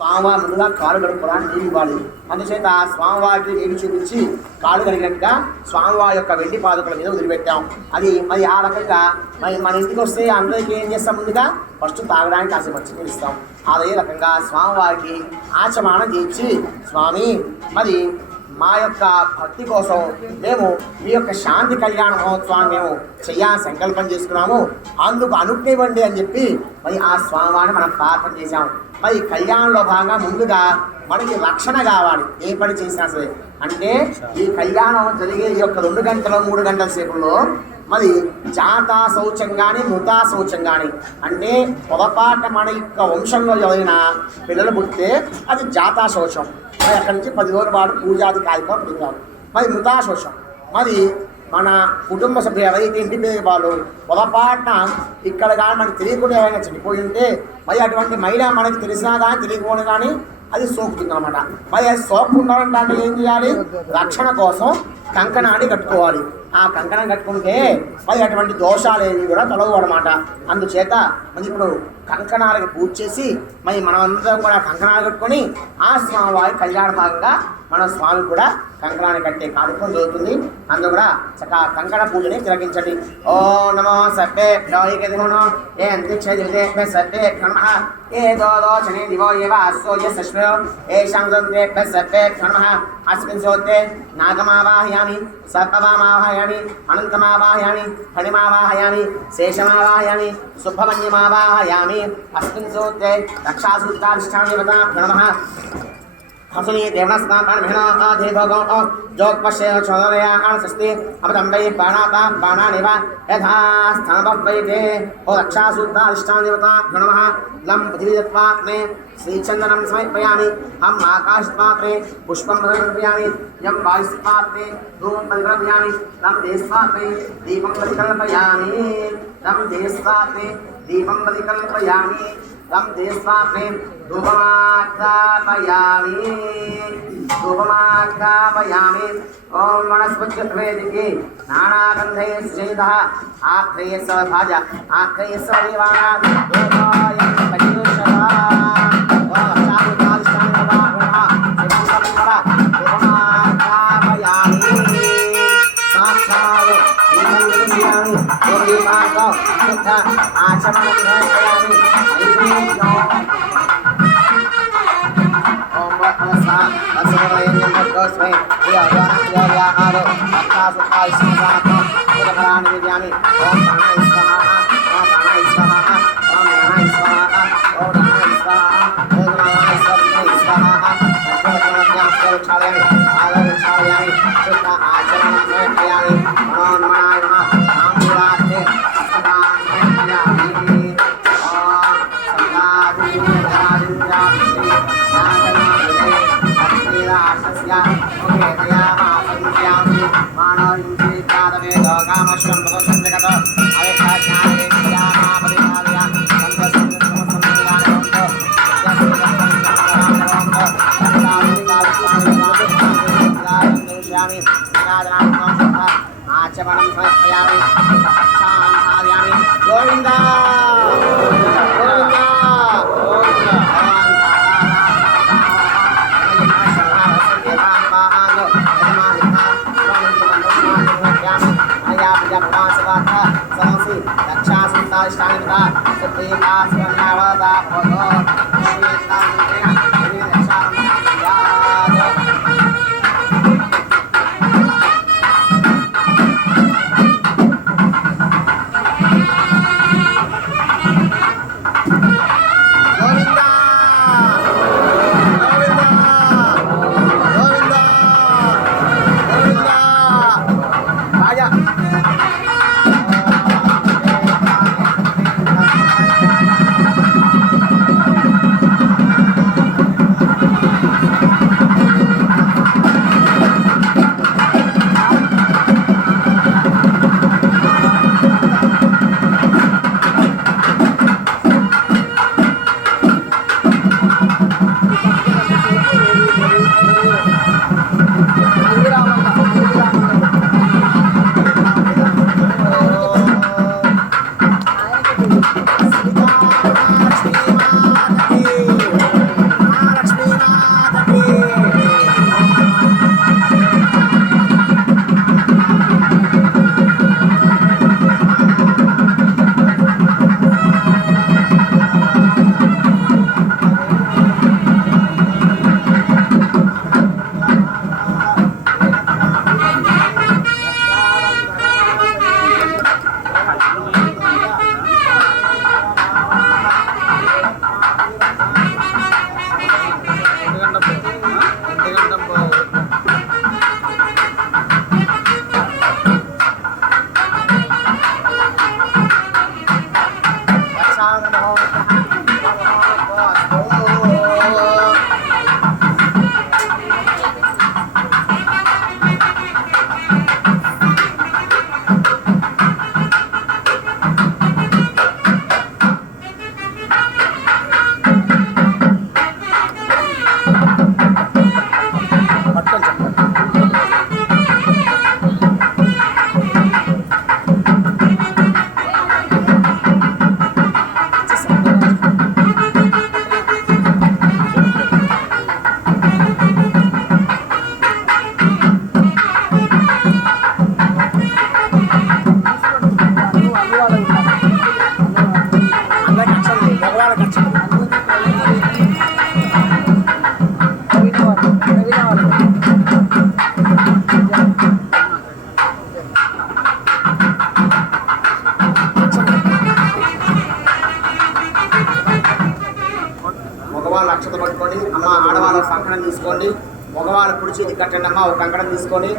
స్వామివారి ముందుగా కాలు కడుక్కోవడానికి నీళ్ళు ఇవ్వాలి. అందుచేత స్వామివారికి నీళ్ళు చూపించి కాలు కడిగినట్టుగా స్వామివారి యొక్క వెండి పాదుకల మీద వదిలిపెట్టాం. అది మరి ఆ రకంగా మరి మన ఇంటికి వస్తే అందరికీ ఏం చేస్తాం, ముందుగా ఫస్ట్ తాగడానికి కాసేపు మంచి ఇస్తాం. అదే రకంగా స్వామివారికి ఆచమనం చేయించి, స్వామి మరి మా యొక్క భక్తి కోసం మేము మీ యొక్క శాంతి కళ్యాణ మహోత్సవాన్ని మేము చెయ్యాలని సంకల్పం చేసుకున్నాము, అందుకు అనుజ్ఞివ్వండి అని చెప్పి మరి ఆ స్వామివారిని మనం ప్రార్థన చేశాము. మరి కళ్యాణంలో భాగంగా ముందుగా మనకి రక్షణ కావాలి. ఏ పని చేసినా సరే, అంటే ఈ కళ్యాణం జరిగే ఈ యొక్క 2 గంటల 3 గంటల సేపుల్లో మరి జాతా శౌచం కానీ మృతా శౌచం కానీ, అంటే పొరపాట మన యొక్క వంశంలో ఎవరైనా పిల్లలు పుట్టితే అది జాతా శౌచం. మరి అక్కడి నుంచి 10 రోజుల పాటు పూజాది కార్యక్రమం పెడతారు. మరి మృతా శౌచం మరి మన కుటుంబ సభ్యులు ఎవరైతే ఇంటి పేరు వాళ్ళు పొరపాటున ఇక్కడ కానీ మనకి తెలియకుండా ఎవరైనా చనిపోయి ఉంటే మరి అటువంటి మహిళ మనకి తెలిసినా కానీ తెలియకపోయినా కానీ అది సోకుతుంది అనమాట. మరి అది సోకకుండా అంటే ఏం చేయాలి, రక్షణ కోసం కంకణాన్ని కట్టుకోవాలి. ఆ కంకణం కట్టుకుంటే మరి అటువంటి దోషాలు ఏవి కూడా తొలగవు అనమాట. అందుచేత మరి ఇప్పుడు కంకణాలకు పూజ చేసి మరి మనమందరం కూడా కంకణాలు కట్టుకొని ఆ స్వామివారి కళ్యాణ భాగంగా మన స్వామి కూడా కంకణాన్ని కట్టే కార్యక్రమం జరుగుతుంది. అందు కూడా చక్కగా కంకణ పూజని తిలకించండి. ఓ నమో సర్వేభ్యో ఏ అంత్యక్షే సర్వేభ్యో నమః ఏ దోదోచనే దివో ఏవ అస్సో యశస్వో ఏషాం దంత్రేభ్యః సర్వేభ్యో నమః అస్మిన్ సోత్రే నాగమావాహయామి సర్పవామావాహయామి అనంతమావాహయామి ఫణిమావాహయామి శేషమావాహయామి సుబ్రహ్మణ్యమావాహయామి అస్మిన్ సూత్రే రక్షాసూత్రాధిష్టానదేవతాభ్యో నమః हसनी देवस्नातान मेहना आधेभगो जोत्पश्य चोदरया आनस्ति अमृतंबे बाणाता बाणानिवा यथा स्थानवैदे ओ रक्षासूत्राधिष्ठान देवता नमः लं पृथ्वीतत्वात्मे श्रीचंदनं समर्पयामि हम आकाशपात्रे पुष्पं समर्पयामि यं वायुपात्रे धूपं समर्पयामि लं देशपात्रे दीपं परिकल्पयामि लं देशपात्रे दीपं परिकल्पयामि लं देशपात्रे धूपमाख्यापयामि ओम वनस्पतिवेदिके नानागन्धैः सुजनितः आख्रेयस्वभाज आख्रेयस्वदेवानां देवायं परिदुषः आचमनं समर्पयामि शान्तायामि गोविन्दा गोविन्दा తీసుకోండి అమ్మ. ఆడవాళ్ళ కంకణం తీసుకోండి, మగవాళ్ళ కుడి చేతి కట్టండి అమ్మ. ఒక కంకణం తీసుకొని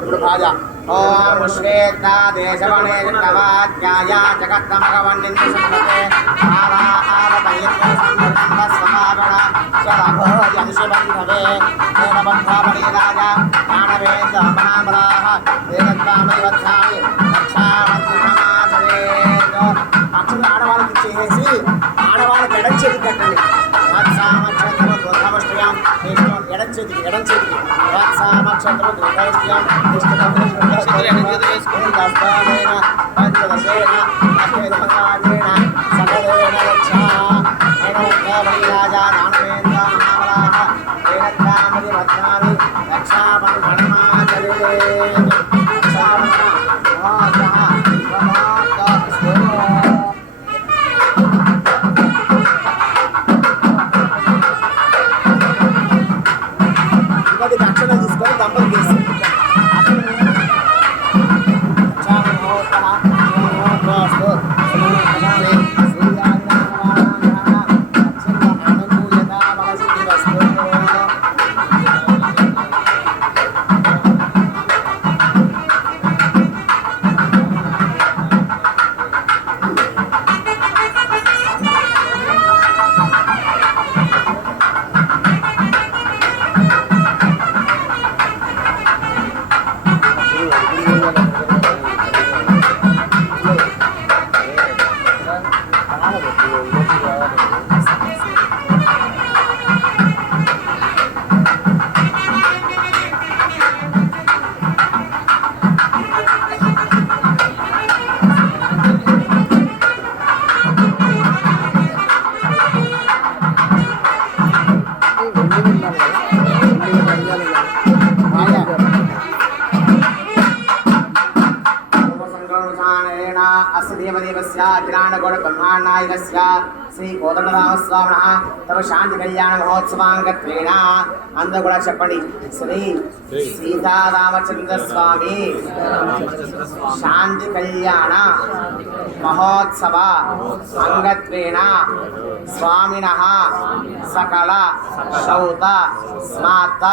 ఇప్పుడు బాజా ఓం శ్వేత దేశవనే జగవాధ్యాయ జగత్తమగవన్నింది సంపతే ఆవా ఆవతయత్వ సంపద స్వభావణ స్వరభోజంశిబంధవే దేవబంధవడి రాజా మానవే మహామలాః దేవత్వామది వచ్చామి రక్షావత్సమాసరే. అక్షులు ఆడవాళ్ళకి ఇచ్చేసి ఆడవాళ్ళకి ఎడం చేతికి కట్టండి. ఎడం చేతికి దక్షిణ తీసుకొని దంపలు చేసి ब्रह्मांडायकस्य श्री कोदंडरामस्वामिनः तव शांति कल्याण महोत्सवांगत्वेन अंदर కూడా చెప్పండి శ్రీ సీతారామచంద్ర స్వామి శాంతి కళ్యాణ మహోత్సవ అంగత్వేన స్వామినః సకల శౌత స్మార్త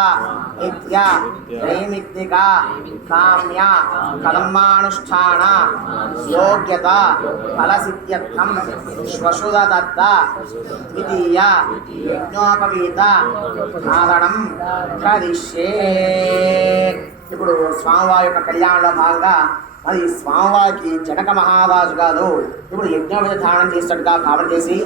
నిత్య నైమిత్తిక కామ్య కర్మానుష్ఠాన యోగ్యత ఫలసిద్ధ్యర్థం శ్వశుదదత్త ద్వితీయ యజ్ఞోపవీత సాధనం కరిష్యే. ఇప్పుడు స్వామివారి యొక్క కళ్యాణంలో భాగంగా మరి స్వామివారికి జనక మహారాజు గారు ఇప్పుడు యజ్ఞోపవీత ధారణం చేసినట్టుగా భావన చేసి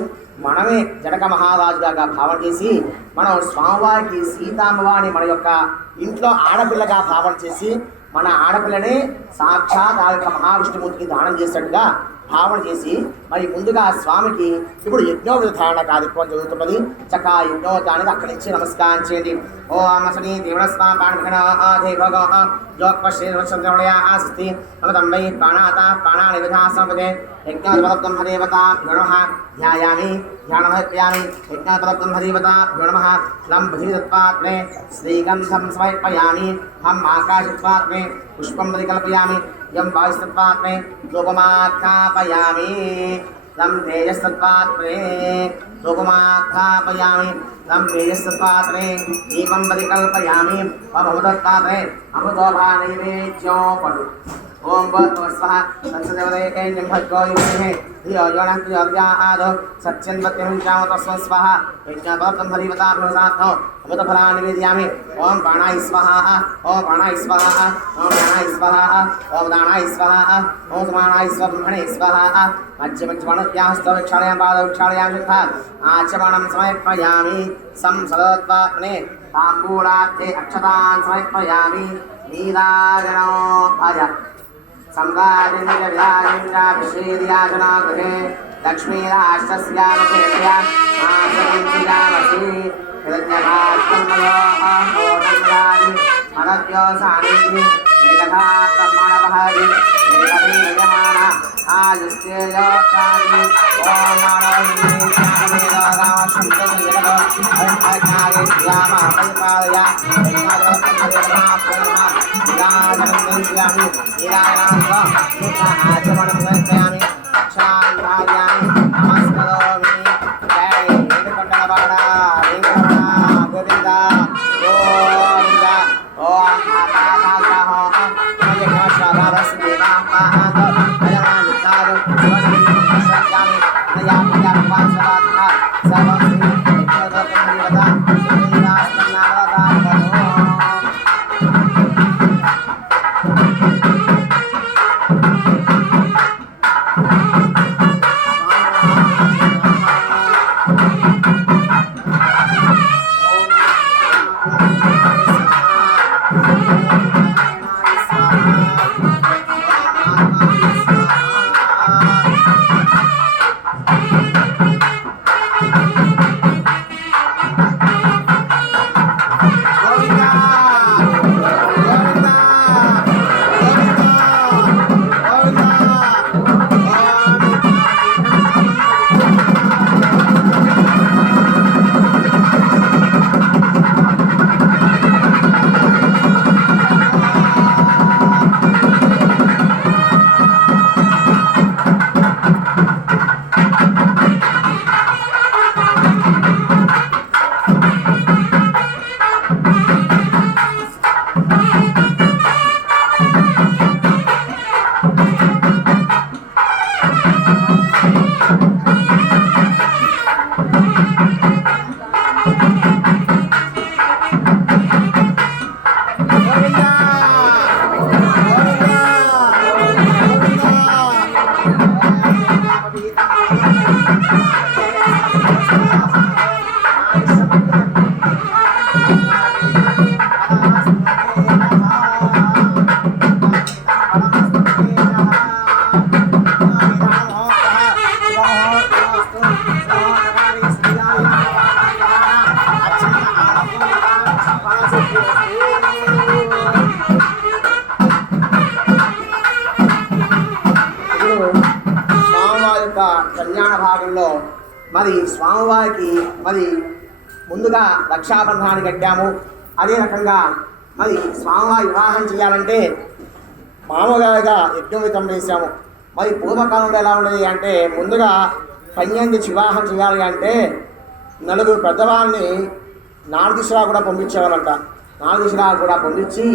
మనమే జనక మహారాజుగా భావన చేసి మనం స్వామివారికి సీతామ్మవారిని మన యొక్క ఇంట్లో ఆడపిల్లగా భావన చేసి మన ఆడపిల్లని సాక్షాత్ ఆ యొక్క మహావిష్ణుమూర్తికి దానం చేసినట్టుగా భావన చేసి మరి ముందుగా స్వామికి ఇప్పుడు యజ్ఞోపవీత ధారణ కార్యక్రమం జరుగుతున్నది. చక్కగా యజ్ఞోపవీతానికి అక్కడి నుంచి నమస్కారం చేయండి. ఓం అసని దేవస్వామి అమృతం వై ప్రాణాత ప్రాణాని విధాసంపదే యజ్ఞోపవబ్రహ్మదేవతాభ్యో నమః ధ్యాయామి ధ్యానమర్పయామి యజ్ఞోపవబ్రహ్మదేవతాభ్యో నమః లం పృథివీతత్వాత్మే శ్రీగంధం సమర్పయామి హం ఆకాశత్వాత్మే పుష్పం పరికల్పయామి यम वायुस्तत्वात्मे धूपमाख्यापयामि लं तेजस्तत्वात्मे धूपमाख्यापयामि लं तेजस्तत्वात्मे दीपं परिकल्पयामि अमृतत्वात्मे अमृतोभा नैवेद्यो पटु ओम भगवस्वः संसदेवदेके निम्भद्गो युगे धियो योनः त्रियोर्यादो सच्चिन्वत्यं तस्मै स्वाहा यज्ञापवतं हरिवताभ्यो साधो अमृतफलानि निवेदयामि ओम प्राणाय स्वाहा ओम प्राणाय स्वाहा ओम प्राणाय स्वाहा ओम दानाय स्वाहा ओम समानाय स्वब्रह्मणे स्वाहा मध्यमध्यमणस्यास्तवक्षालयां पादवक्षालयां शुद्धा आचमनं समर्पयामि संसदत्वात्मने ताम्बूलाब्धे अक्षतान् समर्पयामि नीराजनो भज सम्राजिन्द्रविराजिन्द्राभिषेदियाजनागृहे लक्ष्मीराष्ट्रस्यामकेत्या आसनंसियामसि हिरण्यभास्कन्मयोऽहोरङ्गानि मदद्यो सानिधि एकथा ब्रह्मणवहरि एकभिर्यमाण आयुष्येयोगानि ॐ मानवहिन्द्रियाणमेदोगामशुद्धजगतो अहङ्कार्यामा परिपालय विराजनन्दयामि नीराजनान्तो आचमनं समर्पयामि अक्षरान् धारयामि नमस्करोमि जय वेंकटरमण కళ్యాణ భాగంలో మరి స్వామివారికి మరి ముందుగా రక్షాబంధనాన్ని కట్టాము. అదే రకంగా మరి స్వామివారి వివాహం చేయాలంటే మామూలుగా యజ్ఞోవితం వేసాము. మరి పూర్వకాలంలో ఎలా ఉండేది అంటే ముందుగా కన్యందించి వివాహం చేయాలి అంటే నలుగురు పెద్దవాళ్ళని నాలుగుదిశలా కూడా పంపించేవారంట. నాలుగుదిశలా కూడా పంపించి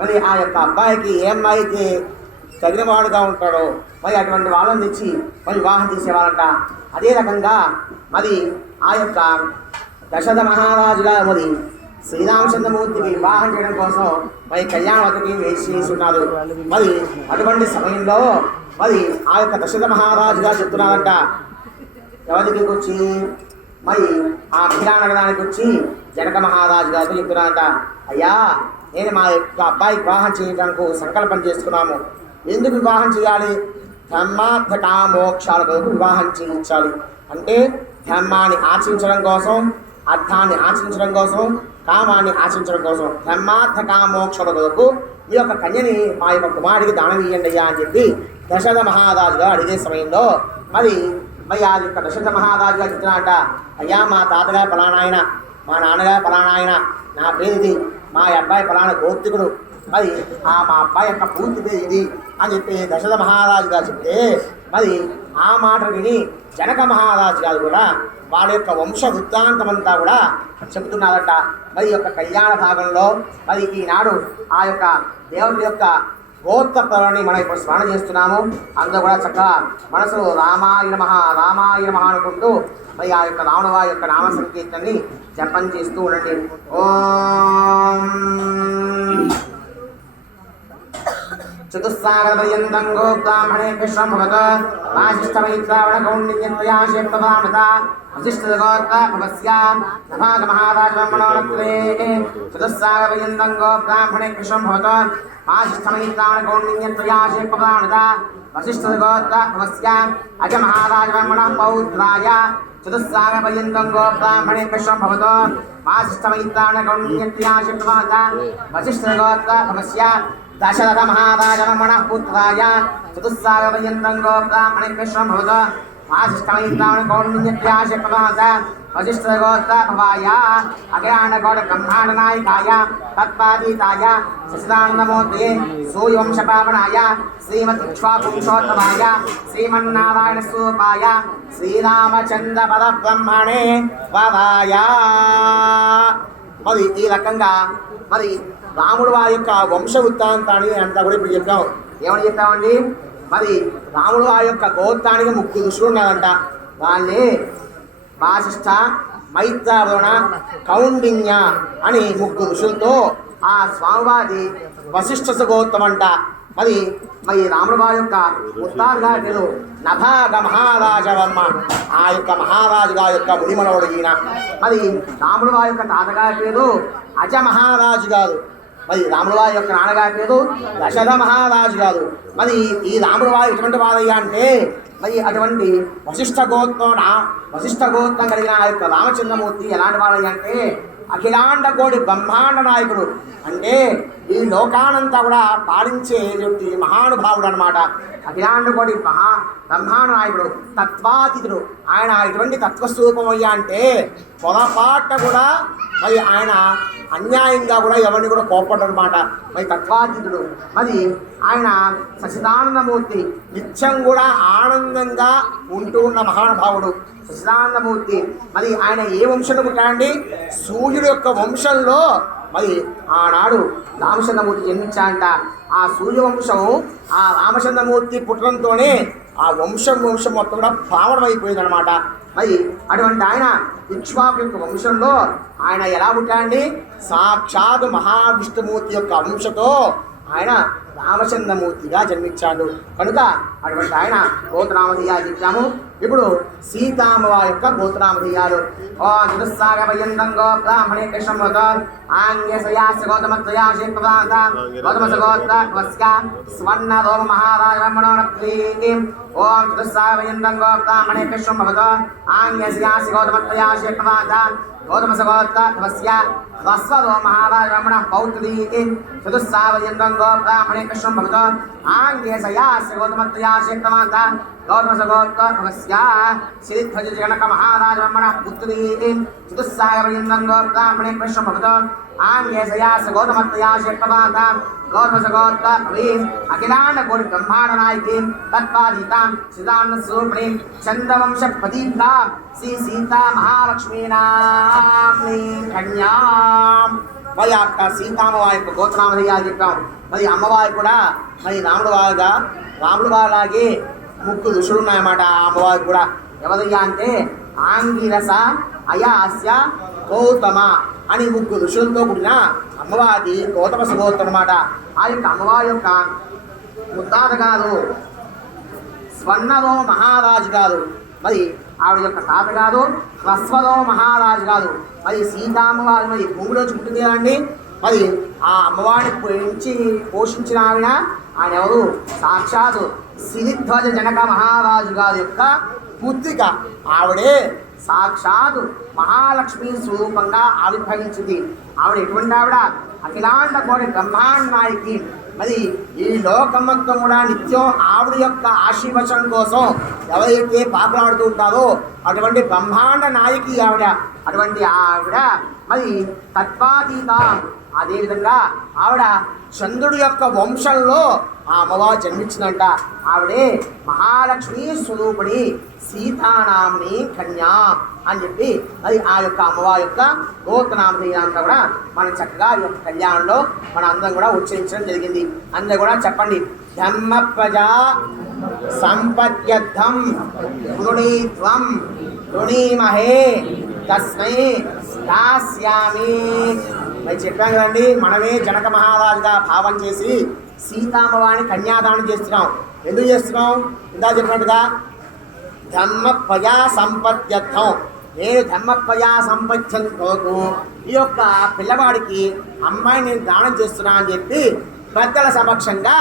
మరి ఆ యొక్క అబ్బాయికి ఏ అమ్మాయికి తగినవాడుగా ఉంటాడో మరి అటువంటి వాళ్ళని తెచ్చి మరి వివాహం చేసేవారంట. అదే రకంగా మరి ఆ యొక్క దశరథ మహారాజుగా మరి శ్రీరామచంద్రమూర్తికి వివాహం చేయడం కోసం మరి కళ్యాణవతికి వేసిస్తున్నారు. మరి అటువంటి సమయంలో మరి ఆ యొక్క దశరథ మహారాజుగా చెప్తున్నారంట ఎవరికి వచ్చి మరి ఆ మిథిలా నగరానికి వచ్చి జనక మహారాజు గారితో చెప్తున్నారంట, అయ్యా నేను మా యొక్క అబ్బాయికి వివాహం చేయడానికి సంకల్పం చేసుకున్నాము. ఎందుకు వివాహం చేయాలి? ధర్మార్థ కామోక్షాల కొరకు వివాహం చేయించాలి. అంటే ధర్మాన్ని ఆచరించడం కోసం, అర్థాన్ని ఆచరించడం కోసం, కామాన్ని ఆచరించడం కోసం ధర్మార్థ కామోక్షాల కొరకు ఈ యొక్క కన్యని మా యొక్క కుమారుడికి దానం ఇయ్యండి అయ్యా అని చెప్పి దశరథ మహారాజుగా అడిగే సమయంలో మరి మరి ఆ యొక్క దశరథ మహారాజుగా చెప్తున్నారంట, అయ్యా మా తాతగారి పలానాయన, మా నాన్నగారి పలానాయన, నా పేరు ఇది, మా అబ్బాయి పలానా గోత్రికుడు, మరి మా అబ్బాయి యొక్క పూర్తి పేరు ఇది అని చెప్పి దశరథ మహారాజు గారు చెప్తే మరి ఆ మాట విని జనక మహారాజు గారు కూడా వాళ్ళ యొక్క వంశ వృత్తాంతమంతా కూడా చెబుతున్నారట. మరి యొక్క కళ్యాణ భాగంలో మరి ఈనాడు ఆ యొక్క దేవుడి యొక్క గోత్ర పర్వాన్ని మనం ఇప్పుడు స్మరణ చేస్తున్నాము. అందరూ కూడా చక్కగా మనసులో రామాయ నమః రామాయ నమః అనుకుంటూ మరి ఆ యొక్క రావణవారి యొక్క నామ సంకీర్తనని జపం చేస్తూ ఉండండి. ఓం చతుస్సాగరపర్యంతం గోబ్రాహ్మణే విశ్వభవత వాసిష్ఠమైత్రావణకౌండిన్యయాశేప్రభామత వశిష్ఠగోత్రభవస్యాం నభాగమహారాజబ్రహ్మణోరత్రే చతుస్సాగరపర్యంతం గోబ్రాహ్మణే విశ్వభవత వాసిష్ఠమైత్రావణకౌండిన్యయాశేప్రభామత వశిష్ఠగోత్రభవస్యాం అజమహారాజబ్రహ్మణ పౌత్రాయ చతుస్సాగరపర్యంతం గోబ్రాహ్మణే విశ్వభవత వాసిష్ఠమైత్రావణకౌండిన్యయాశేప్రభామత వశిష్ఠగోత్రభవస్యాం దశరథ మహారాజబ్రహ్మణ పుత్రాయ చతుస్సాగరపర్యంతం గోబ్రాహ్మణే విశ్వభవత వాసిష్ఠమైత్రావణకౌండిన్యయాశేప్రభామత వశిష్ఠగోత్రభవాయ అజ్ఞానగౌడ బ్రహ్మాండ నాయకాయ తత్పాదీతాయ శశిదానందమూర్తయే సూర్యవంశపావనాయ శ్రీమద్విశ్వాపుంసోత్తమాయ శ్రీమన్నారాయణ స్వరూపాయ శ్రీరామచంద్ర పరబ్రహ్మణే వరాయ. మరి ఈ రకంగా మరి రాముడు వారి యొక్క వంశ వృత్తాంతాన్ని అంతా కూడా ఇప్పుడు చెప్పాం. ఏమని చెప్పామండి? మరి రాముడు వారి యొక్క గోత్రానికి ముగ్గురు ఋషులు ఉన్నారంట. వాళ్ళే వాసిష్ఠ, మైత్రావణ కౌండిన్య అని ముగ్గురు ఋషులతో ఆ స్వామివారి వశిష్ఠ సుగోత్తమంట. మరి రాముల వారి యొక్క ఉత్తారుగా పేరు నభాగ మహారాజవర్మ. ఆ యొక్క మహారాజు గారి యొక్క మునిమనవుడు ఈయన. మరి రాముల వారి యొక్క తాతగారి పేరు అజ మహారాజు గారు. మరి రాముల వారి యొక్క నాన్నగారి పేరు దశరథ మహారాజు గారు. మరి ఈ రాముల వారు ఎటువంటి వారయ్యా అంటే మరి అటువంటి వశిష్ఠ గోత్రం కలిగిన ఆ యొక్క రామచంద్రమూర్తి ఎలాంటి వారయ్యా అంటే అఖిలాండ కోటి బ్రహ్మాండ నాయకుడు. అంటే ఈ లోకానంతా కూడా పాలించే మహానుభావుడు అనమాట. అఖిలాండ కోటి బ్రహ్మాండ నాయకుడు, తత్వాతీతుడు. ఆయన ఇటువంటి తత్వస్వరూపం అయ్యా అంటే పొరపాట కూడా మరి ఆయన అన్యాయంగా కూడా ఎవరిని కూడా కోపడనమాట. మరి తత్వాతీతుడు. మరి ఆయన సచిదానందమూర్తి, నిత్యం కూడా ఆనందంగా ఉంటూ ఉన్న మహానుభావుడు సచిదానందమూర్తి. మరి ఆయన ఏ వంశంలో పుట్టాడండి? సూర్యుడు యొక్క వంశంలో మరి ఆనాడు రామచంద్రమూర్తి జన్మించాడంట. ఆ సూర్యవంశం ఆ రామచంద్రమూర్తి పుట్టడంతోనే ఆ వంశం మొత్తం కూడా పావనమైపోయింది అనమాట. మరి అటువంటి ఆయన ఇక్ష్వాకు యొక్క వంశంలో ఆయన ఎలా పుట్టాడండి? సాక్షాత్ మహావిష్ణుమూర్తి యొక్క వంశతో ఆయన రామచంద్రమూర్తిగా జన్మించాడు. కనుక అటువంటి ఆయన గోత్రనామధేయాలు చెప్పాము. ఇప్పుడు సీతామ్మవారి యొక్క గోత్రనామధేయాలు. ఓం చతుస్సాగపర్యంతం గోబ్రాహ్మణే కృష్ణమృత ఆంగ్యసయాస్య గౌతమత్రయాశేత్రదాత గౌతమసగోత్రస్య స్వర్ణరోమ మహారాజబ్రహ్మణోనప్రీతిం. ఓం చతుస్సాగపర్యంతం గోబ్రాహ్మణే కృష్ణమృత ఆంగ్యసయాస్య గౌతమత్రయాశేత్రదాత గౌతమసగోత్రస్య స్వస్వరో మహారాజబ్రహ్మణ పౌత్రీతిం. చతుస్సాగపర్యంతం గోబ్రాహ్మణే కృష్ణమృత ఆంగ్యసయాస్య గౌతమత్రయాశేత్రదాత గౌతమసగోత్రస్య శ్రీధ్వజ జనక మహారాజబ్రహ్మణ పుత్రీతిం. చతుస్సాగపర్యంతం గోబ్రాహ్మణే కృష్ణమృత ఆంగ్యసయాస్య గౌతమత్రయాశేత్రదాత గౌతమసగోత్రస్య అఖిలాండ కోటి బ్రహ్మాండ నాయకీం తత్వాధీతాం సిద్ధాంత స్వరూపిణీం చంద్రవంశ ప్రదీప్తాం శ్రీ సీతా మహాలక్ష్మీనామ్ని కన్యాం. మరి యొక్క సీతామ్మవారి యొక్క గోత్రనామధేయాలు చెప్పాం. మరి అమ్మవారి కూడా మరి రాముడు వారిలాగే ముగ్గురు ఋషులు ఉన్నాయన్నమాట. ఆ అమ్మవారికి కూడా ఎవరయ్యా అంటే ఆంగిరస, అయాస్య, గౌతమ అని ముగ్గురు ఋషులతో కూడిన అమ్మవారి గౌతమ సుగోత్రం అన్నమాట. ఆ యొక్క అమ్మవారి యొక్క ముత్తాత గారు స్వర్ణరో మహారాజు గారు. మరి ఆవిడ యొక్క తాతగారు హ్రస్వరో మహారాజు గారు. మరి సీతామ్మవారి మరి భూమిలోంచి పుట్టింది కదండి. మరి ఆ అమ్మవారిని పెంచి పోషించిన ఆయన ఎవరు? సాక్షాత్ సిరిధ్వజ జనక మహారాజు గారి యొక్క పుత్రిక. ఆవిడే సాక్షాత్ మహాలక్ష్మి స్వరూపంగా ఆవిర్భవించింది. ఆవిడ ఎటువంటి ఆవిడ? అఖిలాండ కోటి బ్రహ్మాండ నాయకి. మరి ఈ లోకం మొత్తం కూడా నిత్యం ఆవిడ యొక్క ఆశీర్వచనం కోసం ఎవరైతే పాపలాడుతూ ఉంటారో అటువంటి బ్రహ్మాండ నాయకి ఆవిడ. అటువంటి ఆవిడ మరి తత్వాతీత. అదేవిధంగా ఆవిడ చంద్రుడి యొక్క వంశంలో ఆ అమ్మవారు జన్మించిందంట. ఆవిడే మహాలక్ష్మి స్వరూపిణి సీతానామిని కన్యా అని చెప్పి మరి ఆ యొక్క అమ్మవారి యొక్క గోత్రనామధేయాలంతా కూడా మనం చక్కగా ఈ యొక్క కళ్యాణంలో మన అందరం కూడా ఉచ్చరించడం జరిగింది. అందరూ కూడా చెప్పండి. ధర్మ ప్రజా సంపద్యర్థం గృణీత్వం గృణీమహే తస్మై దాస్యామి. మరి చెప్పాం కదండి, మనమే జనక మహారాజుగా భావం చేసి సీతామ్మవారిని కన్యాదానం చేస్తున్నాం. ఎందుకు చేస్తున్నాం? ఇందా చెప్పినట్టుగా ధర్మ ప్రజా సంపత్త్యర్థం. నేను ధర్మ ప్రజా సంపత్యం కొరకు ఈ యొక్క పిల్లవాడికి అమ్మాయిని నేను దానం చేస్తున్నా అని చెప్పి పెద్దల సమక్షంగా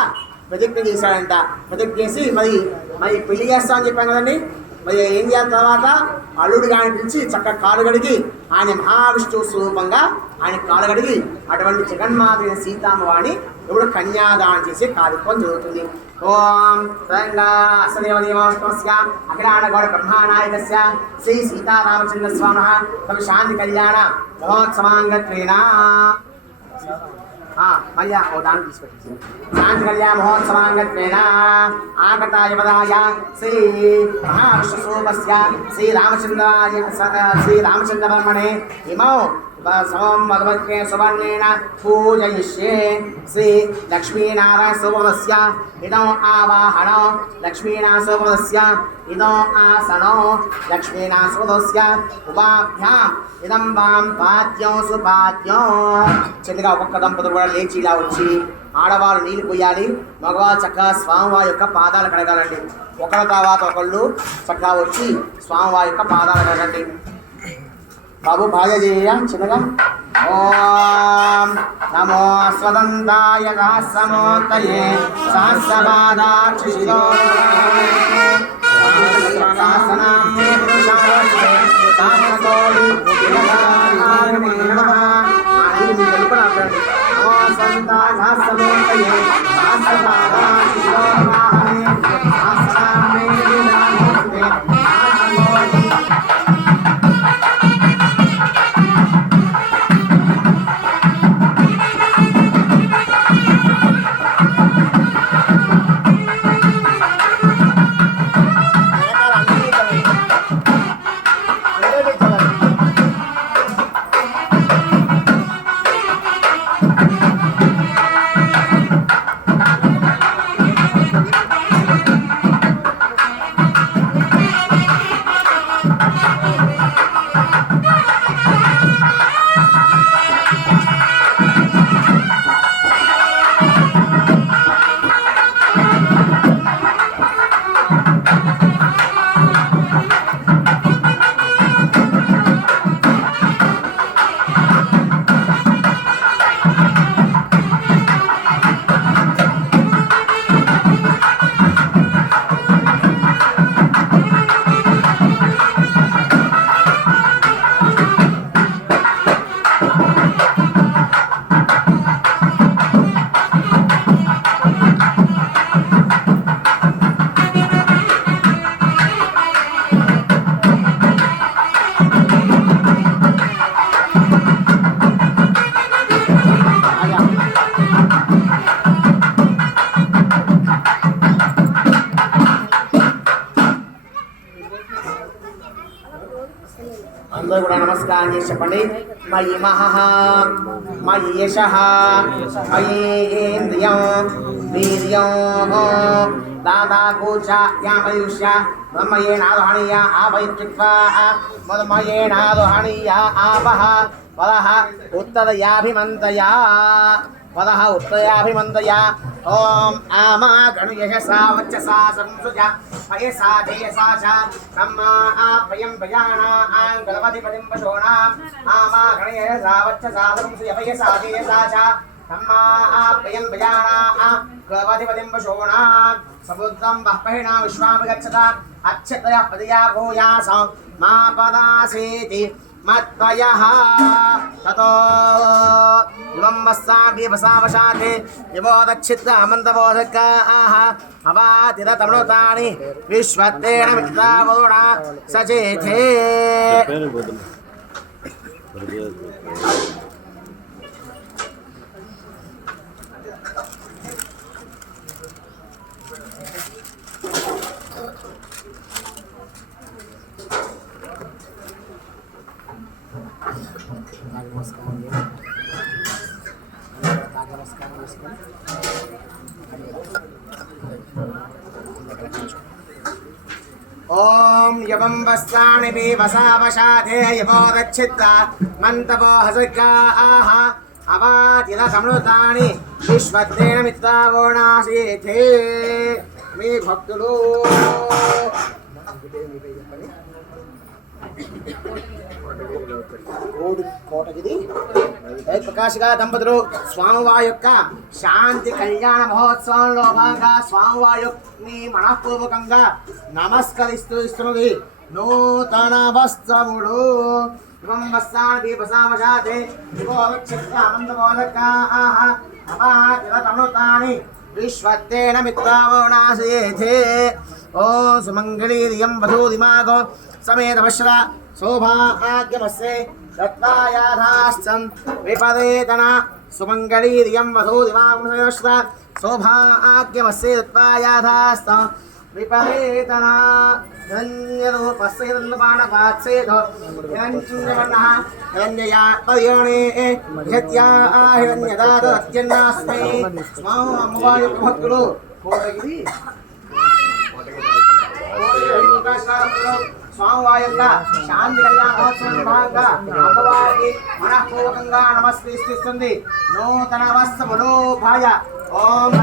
ప్రతిజ్ఞ చేశాడంట. ప్రతిజ్ఞ చేసి మరి పెళ్లి చేస్తా అని చెప్పాను కదండి. మరి ఏం చేయాలి? తర్వాత అల్లుడు గాని పిలిచి చక్కగా కాలు గడిగి ఆయన మహావిష్ణువు స్వరూపంగా ఆయన కాలు గడిగి అటువంటి జగన్మాత సీతామ్మవారిని ఇప్పుడు కన్యాదానం చేసే కార్యక్రమం జరుగుతుంది. ఓం సదేవదేవస్య అఖిలాండగౌడ బ్రహ్మానాయకస్య శ్రీ సీతారామచంద్ర స్వామినః తమ శాంతి కళ్యాణ మహోత్సవాంగత్వేన మళ్ళీ ఓ దాన్ని తీసుకొచ్చేసి శాంతి కళ్యాణ మహోత్సవాంగత్వేన ఆగతాయ పదాయ శ్రీ మహావిష్ణుస్వరూపస్య శ్రీరామచంద్రవర్మణే ఇమౌ समं मधुमत्के सुवर्णेन पूजयिष्ये श्री लक्ष्मीनारायण सुवर्णस्य इदम् आवाहनो लक्ष्मीनारायण सुवर्णस्य इदम् आसनो लक्ष्मीनारायण सुवर्णस्य उपाभ्याम् इदं वां पाद्यं सुपाद्यं చిన్నగా ఒక్కొక్క దంపతులు కూడా లేచి ఇలా వచ్చి ఆడవాళ్ళు నీళ్ళు పోయాలి, మగవాళ్ళు చక్కగా స్వామివారి యొక్క పాదాలు కడగాలండి. ఒకరి తర్వాత ఒకళ్ళు చక్కగా వచ్చి స్వామివారి యొక్క పాదాలు కడగండి. బాబు బాగా చేయ చిన్నగా. ఓం నమో స్వదంతాయ సహస్రమూర్తయే సహస్రపాదాక్షిశిరో సహస్రనామ పురుషాయ సహస్రకోటి నమః. నమో స్వదంతాయ సహస్రమూర్తయే సహస్రపాదాక్షిశిరో అందరూ కూడా నమస్కారం చేసి చెప్పండి. మయి మహః మయి యశః మయి ఇంద్రియం వీర్యం దాదా కూచ యామయుష్య మమ్మయేనాదోహణీయ ఆపయుక్త్వా మదమయేనాదోహణీయ ఆపః పదః ఉత్తరయాభిమంతయా పదః ఉత్తరయాభిమంతయా. ఓం ఆమా గణయశసా వచ్చసా సంసుజ పయసా జయసా చ సమ్మా ఆపయం భయానా గణపతిపతిం పశోనా ఆమా గణయశసా వచ్చసా సంసుజ పయసా జయసా చ సమ్మా ఆపయం భయానా గణపతిపతిం పశోనా సముద్రం బహ్పహినా విశ్వామిగచ్చత అక్షతయ పదయా భూయాసం మా పదాసేతి మత్వయః తతో ఇవం వస్సాభి వసావశాతే విబోధచ్చిత్త అమంతబోధకాః అవాతిర తమృతాని విశ్వత్తేన మిత్రావరుణ సచేథే. ఓం యవం వస్సాని వసావశాతే యవోదచ్చిత్త మంతపో హసర్గాః అవాతిల సమృతాని విశ్వత్తేన మిత్రావోణాసేథే. మీ భక్తులు కోటగిరి ప్రకాశిగా దంపతులు స్వామివారి యొక్క శాంతి కళ్యాణ మహోత్సవంలో భాగంగా స్వామివారిని మనఃపూర్వకంగా నమస్కరిస్తూ ఇస్తున్నది నూతన వస్త్రములు. ఇవం వస్త్రాన్ని వసావశాతే అమంతమోదకాః విశ్వత్తేన మిత్రావోణాసేథే. ఓ సుమంగళీరియం వధూదిమాగో సమేతమశ్ర శోభాగ్యమస్యే దత్తాయాధాశ్చన్ విపదేతన సుమంగళీరియం వధూదిమాగో సమేతమశ్ర శోభాగ్యమస్యే దత్తాయాధాశ్చ విపరీతనా హిరణ్యరూపస్యబాణపాత్సేదో హిరణ్యవర్ణః హిరణ్యయాత్మయోనే హిరణ్యదాదత్యన్నాస్మై స్వామి అమ్మవారి యొక్క భక్తులు కోటగిరి స్వామివారి యొక్క శాంతి కళ్యాణోత్సవం భాగంగా అమ్మవారికి మనఃపూర్వకంగా నమస్కరిస్తుంది. నూతన వస్త్రములో భాయ ఓం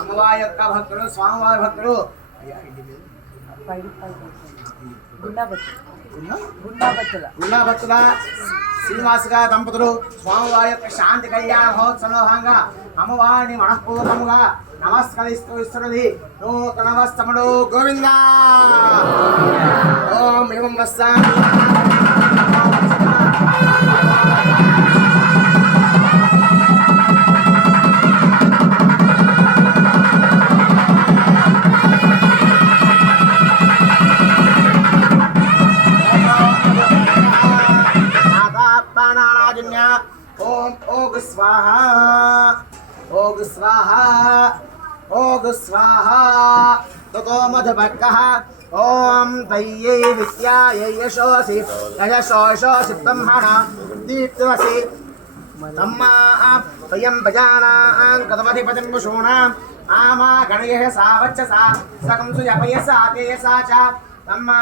అమ్మవారి యొక్క భక్తులు స్వామివారి భక్తులు గుండాభక్తుల శ్రీనివాసుగా దంపతులు స్వామివారి యొక్క శాంతి కళ్యాణ మహోత్సవంగా అమ్మవారిని మనఃపూర్వకముగా నమస్కరిస్తూ ఇస్తున్నది. నూతన వస్త్రములు గోవింద ఓం ఏం వస్త్రామి ఓం ఓం స్వాహ ఓం స్వాహ ఓం స్వాహ తతో మధుభక్కః ఓం దయ్యై విద్యాయై యశోసి యశోషోసి బ్రహ్మణ దీప్తవసి తమ్మా స్వయం భజానాం కథమధిపతిం పుషూణాం ఆమా గణయః సావచ్చసా సకం సుయపయసా తేయసా చ తమ్మా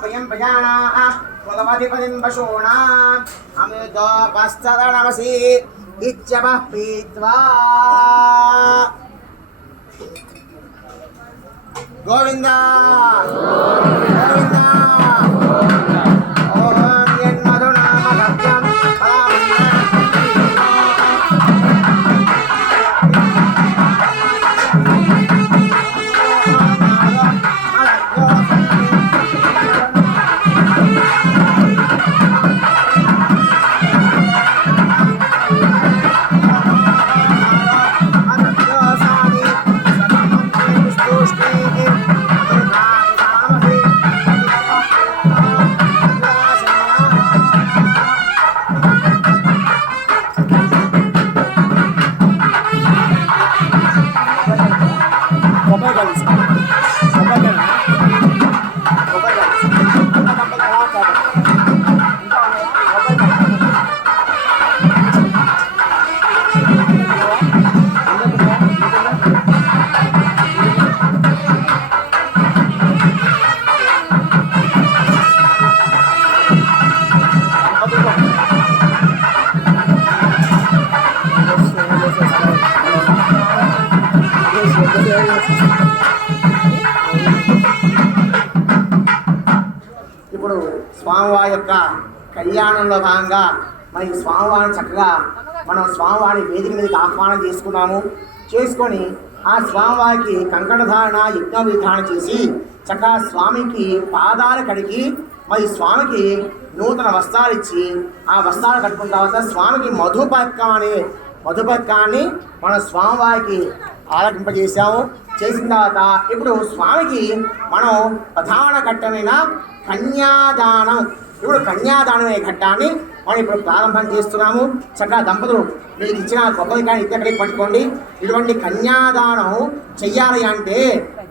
ప్రియం భజానాం కులమధిపతిం పశూనాం అమృతోపస్తరణమసి ఇత్యవః పీత్వా గోవింద గోవింద ఓం యన్మధునామగత్యం ఇప్పుడు స్వామివారి యొక్క కళ్యాణంలో భాగంగా మరి స్వామివారిని చక్కగా మనం స్వామివారి వేదిక మీదకి ఆహ్వానం చేసుకొని ఆ స్వామివారికి కంకణధారణ యజ్ఞ విధానం చేసి చక్కగా స్వామికి పాదాలు కడిగి మరి స్వామికి నూతన వస్త్రాలు ఇచ్చి ఆ వస్త్రాలు కట్టుకున్న తర్వాత స్వామికి మధుపర్కాన్ని మన స్వామివారికి ఆలకింపజేసాము. చేసిన తర్వాత ఇప్పుడు స్వామికి మనం ప్రధాన ఘట్టమైన కన్యాదానం, ఇప్పుడు కన్యాదానం ఘట్టాన్ని మనం ఇప్పుడు ప్రారంభం చేస్తున్నాము. చక్కగా దంపతులు మీకు ఇచ్చిన కొబ్బరికాయని ఇద్దరికి పట్టుకోండి. ఇటువంటి కన్యాదానం చెయ్యాలి అంటే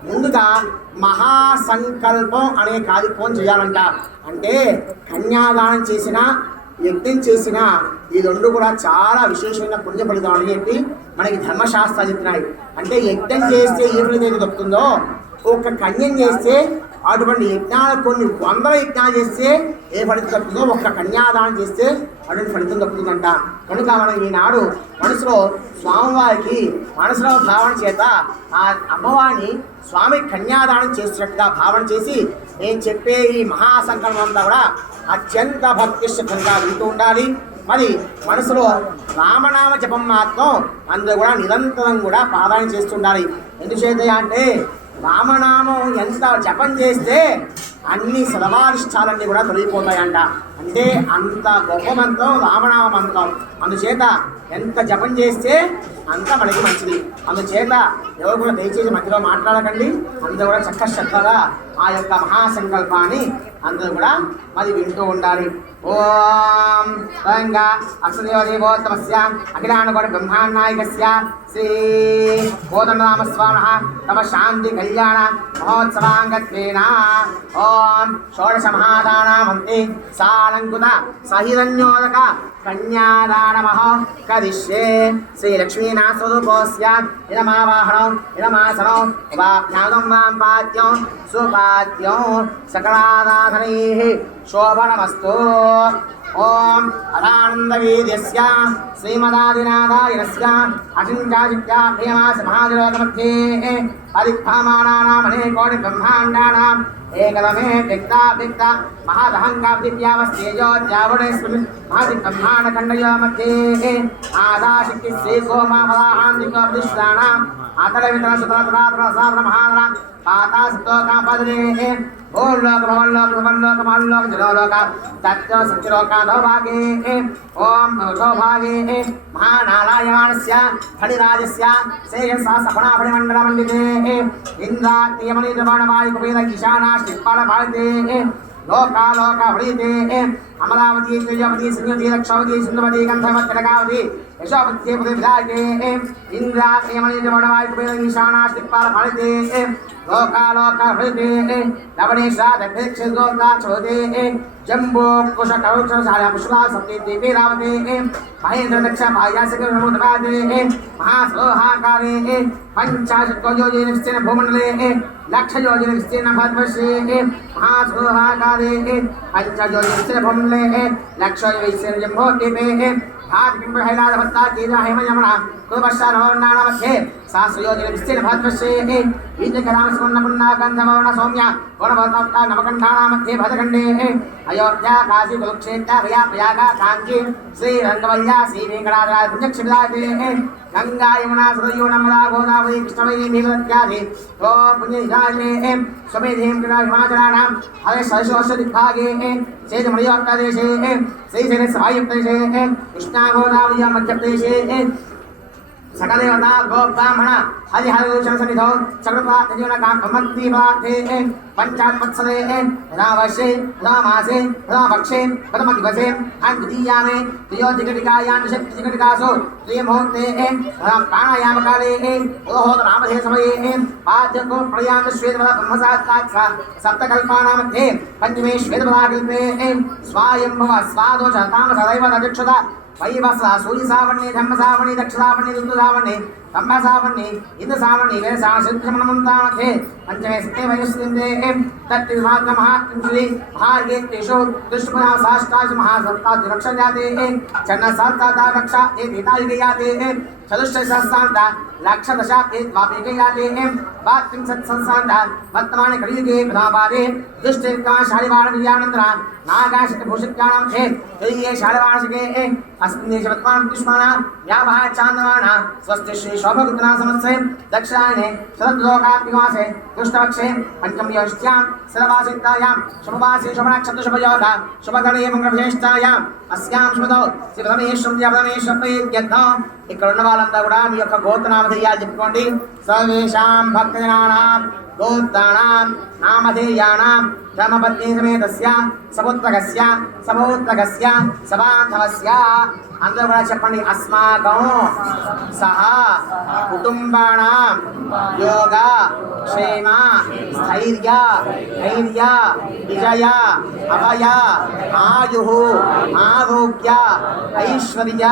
ముందుగా మహాసంకల్పం అనే కార్యక్రమం చేయాలంట. అంటే కన్యాదానం చేసిన, యజ్ఞం చేసిన ఈ రెండు కూడా చాలా విశేషమైన పుణ్య ఫలితం అని చెప్పి మనకి ధర్మశాస్త్రాలు చెప్తున్నాయి. అంటే యజ్ఞం చేస్తే ఏ ఫలితం అయితే దొరుకుతుందో, ఒక కన్యం చేస్తే అటువంటి యజ్ఞాలు కొన్ని వందల యజ్ఞాలు చేస్తే ఏ ఫలితం దొరుకుతుందో, ఒక్క కన్యాదానం చేస్తే అటువంటి ఫలితం దొరుకుతుందంట. కనుక మనం ఈనాడు మనసులో స్వామివారికి మనసులో భావన చేత ఆ అమ్మవారిని స్వామి కన్యాదానం చేస్తున్నట్టుగా భావన చేసి నేను చెప్పే ఈ మహాసంకల్పం అంతా కూడా అత్యంత భక్తి శ్రద్ధంగా వింటూ ఉండాలి. మరి మనసులో రామనామ జపం మాత్రం అందరూ కూడా నిరంతరం కూడా ప్రాధాన్యం చేస్తుండాలి. ఎందుచేత అంటే రామనామం ఎంత జపం చేస్తే అన్ని సర్వారిష్టాలన్నీ కూడా తొలగిపోతాయంట. అంటే అంత గొప్ప మంత్రం రామనామ మంత్రం. అందుచేత ఎంత జపం చేస్తే అంత మనకి మంచిది. అందుచేత ఎవరు కూడా దయచేసి మధ్యలో మాట్లాడకండి. అందరూ కూడా చక్క శ్రద్ధగా ఆ యొక్క మహాసంకల్పాన్ని అందరూ కూడా మరి వింటూ ఉండాలి. ఓం రంగా అక్షదేవదేవోత్తమస్య అఖిలాండకోటి బ్రహ్మాండాయకస్య శ్రీ కోదండరామస్వామినః తమ శాంతి కళ్యాణ మహోత్సవాంగత్వేన ఓం షోడశ మహాదానామంతే సాలంకుత సహిరణ్యోదక కన్యాదానమహో కరిష్యే శ్రీ లక్ష్మీనాథస్వరూపోస్య ఇదమావాహనం ఇదమాసనం ఉపాభ్యాగం వాం పాద్యం సుపాద్యం సకలారాధనైః శోభనమస్తు. ఓం అదానందవీర్యస్య శ్రీమదాదినాథాయనస్య అచించాచిత్యా ప్రియమాస మహాజలోకमध्ये పరిభ్రమాణానామనేకోటి బ్రహ్మాండానాం ఏకదమే వ్యక్త మహాదహంకావిద్యావస్తేజోద్యావణేస్మిన్ మహతి బ్రహ్మాండఖండయో మధ్యే ఆదాశక్తి శ్రీకోమాపదాహాంతికోపదిష్టానాం ఆతల వితర సుతర సాధన మహాదర పాతాస్తోకాపదనే ఓర్లోక భవన్లోక భవన్లోక మహల్లోక జలోలోక తత్వ సత్యలోకాధోభాగే ఓం అధోభాగే మహానారాయణస్య ఫణిరాజస్య శ్రేయసా సఫణాఫణిమండలమండితే ఇంద్రాత్రియమణిద్రవణవాయుకుపేద ఈశానాశ్చిత్పాల భారతే లోకాలోక హృదయతే అమరావతి త్రిజవతి సింహవతి లక్షవతి సింధువతి గంధవతి యశోవతి విధాయతే ఇంద్రాత్రియమణిద్రవణవాయుకుపేద ఈశానాశ్చిత్పాల భారతే లోకాలోక హృదయతే లవణేశా దక్షిణోక్తా చోదే జంబో కుశ కౌచ సాయ పుష్పా సప్తి దేవి రావతే మహేంద్ర దక్ష భాయాసిక నమోదరాదే మహాసోహాకారే పంచాశతయోజన విస్తీర్ణ భూమండలే లక్షయోజన విస్తీర్ణ భారతవర్షే మహాసోహాకారే పంచయోజన విస్తీర్ణ భూమండలే లక్షయోజన విస్తీర్ణ జంబోద్వీపే భారతకింబహైలాదభత్తా కేజా హేమయమన కులపశ్చానవర్ణానాमध्ये सहस्रयोजन विस्तीर्ण भारतवर्षे ईन्द्रकरामस्वर्णपुण्णागन्धभवन सौम्य गुणभवता नवकण्ठानामध्ये भरतखण्डे अयोध्या काशी कुरुक्षेत्र गया प्रयाग काञ्ची श्रीरङ्गवल्या श्रीवेङ्कटाद्रि पुण्यक्षेत्रादि गंगा यमुना सरयू नर्मदा गोदावरी कृष्णवेणी भीमवत्यादि तो पुण्यविधाने स्वमेधीं हिमाचलानां हरे सरस्वती क्षेत्रमणियोत्तरदेशे श्रीशैलसभायुक्तदेशे कृष्णा गोदावरी मध्यप्रदेशे सकलदेवता गोब्राह्मण हरिहरभूषण सन्निधौ सकलपात्रजीवनकामन्त्रीपार्थे पंचात्मत्सरे यदा वर्षे यदा मासे यदा पक्षे प्रथमदिवसे द्वितीयामे त्रयोदशिघटिकायां निषद्घटिकासु त्रिमुहूर्ते यदा प्राणायामकाले उदहोतरामधे समये पाद्यको प्रयान्त श्वेतपदा ब्रह्मसात्कात् सप्तकल्पानां मध्ये पञ्चमे श्वेतपदाकल्पे स्वायम्भव स्वादोष तामसदैव अध्यक्षता वैवस्व सूर्यसावण्ये धर्मसावण्ये दक्षसावण्ये ऋतुसावण्ये ब्रह्मसावण्ये इंद्रसावण्ये वेदसावण्ये पंचमे सत्ये वैश्विन्दे तत्त्रिभागमहात्रिंशति महार्गेतेषु दुष्पदा साष्टाश महासप्तादि रक्षजाते चन्नसहस्रादा रक्षा एतायुगयाते चतुष्टहस्रान्ता लक्षदशा द्वापिकयाते द्वात्रिंशत्सहस्रान्ता वर्तमाने कलियुगे प्रथमपादे दुष्टैर्का शालिवाणविजयानन्तरा नागाशितभूषित्यानां चे तृतीये शालिवाणशिके अस्मिन् देशे वर्तमान दुष्माना व्यावहार चान्द्रमाना स्वस्ति श्री शोभकृतना संवत्सरे दक्षिणायने शरद्रोगात्मिकमासे दुष्टपक्षे पंचमयोष्ट्यां शरवासितायां शुभवासे शोभनक्षत्रशुभयोगा शुभगणे मंगलविशेषतायां अस्यां शुभदौ శ్రీపరమేశ్వరం ఇక్కడ ఉన్న వాళ్ళంతా కూడా మీ యొక్క గోత్రనామధేయాలు చెప్పుకోండి. సర్వేషాం భక్తజనానాం గోత్రాణాం నామధేయానాం ధర్మపత్ని సమేతస్య సపుత్రకస్య సపౌత్రకస్య సబాంధవస్య అందరూ కూడా చెప్పండి. అస్మాకం సహా కుటుంబానాం యోగ క్షేమ స్థైర్య ధైర్య విజయ అభయ ఆయు ఆరోగ్య ఐశ్వర్య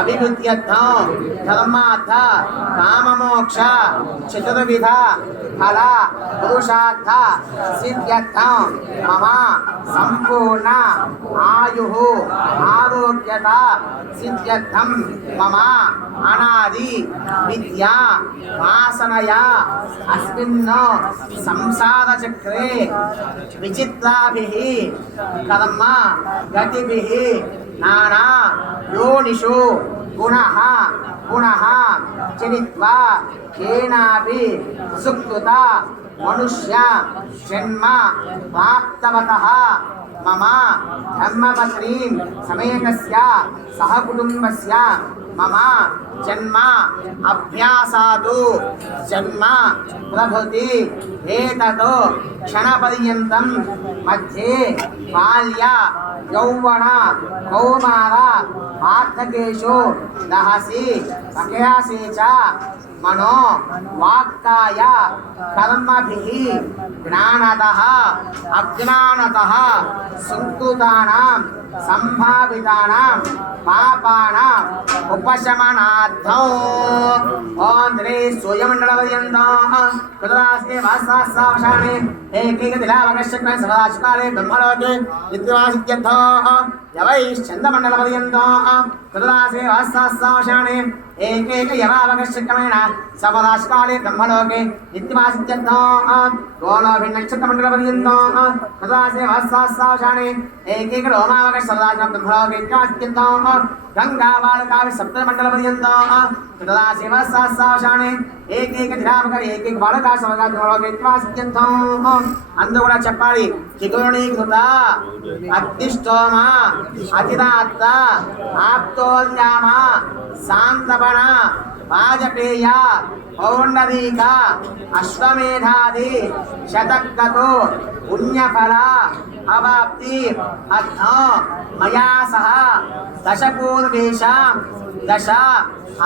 అభివృద్ధ్యర్థం ధర్మార్థ కామమోక్ష చతుర్విధ ఫల పురుషార్థ సిద్ధ్యర్థం మమ సంపూర్ణ ఆయు ఆరోగ్యత సిద్ధ్యర్థం మమ అనాది విద్యా వాసనయా అస్మిన్ సంసార చక్రే విచిత్రాభిః కర్మ గతిభిః నానా యోనిషు గుణః చరిత్వా కేనాపి సుకృత మనుష్య జన్మ ప్రాప్తవతః మమ ధర్మపత్నీం సమేతస్య సహ కుటుంబస్య మమ జన్మ అభ్యాసాతు జన్మ ప్రభృతి ఏతతో క్షణపర్యంతం మధ్యే బాల్య యౌవన కౌమార వార్ధకేషు దహసి ప్రయాసే చ మనో వాక్కాయ కర్మభిః జ్ఞానతః అజ్ఞానతః సంకృతానాం సంభావితానాం పాపానాం ఉపశమనార్థం ఓం శ్రీ సూర్యమండలపర్యంతం కృతదాసే వాసాసావశానే ఏకైక దిలావకశ్చక్రే సదాశికాలే బ్రహ్మలోకే నిత్యవాసిత్యర్థం యవైశ్చంద్రమండలపర్యంతం కృతదాసే వాసాసావశానే ఏకైక యవావకశ్చక్రమేణ సపదాశికాలే బ్రహ్మలోకే నిత్యవాసిత్యర్థం గోళభిన్నక్షత్రమండలపర్యంతం కృతదాసే వాసాసావశానే ఏకైక రోమావక సదాశివం బ్రహ్మలోకే నిత్యవాసిత్యర్థం గంగాబాలకావి సప్తమండలపర్యంతం కృతదాసే వాసాసావశానే ఏకైక ధిరామకర ఏకైక బాలకా సవగాత్మలోకేత్వాసిత్యంతం అందరూ కూడా చెప్పాలి. త్రిగుణీకృత అగ్నిష్టోమ అతిదాత్త ఆప్తోల్యామ శాంతపణ వాజపేయ పౌండరీక అశ్వమేధాది శతకతో పుణ్యఫల అవాప్తి అర్థం మయా సహ దశపూర్వేషాం దశ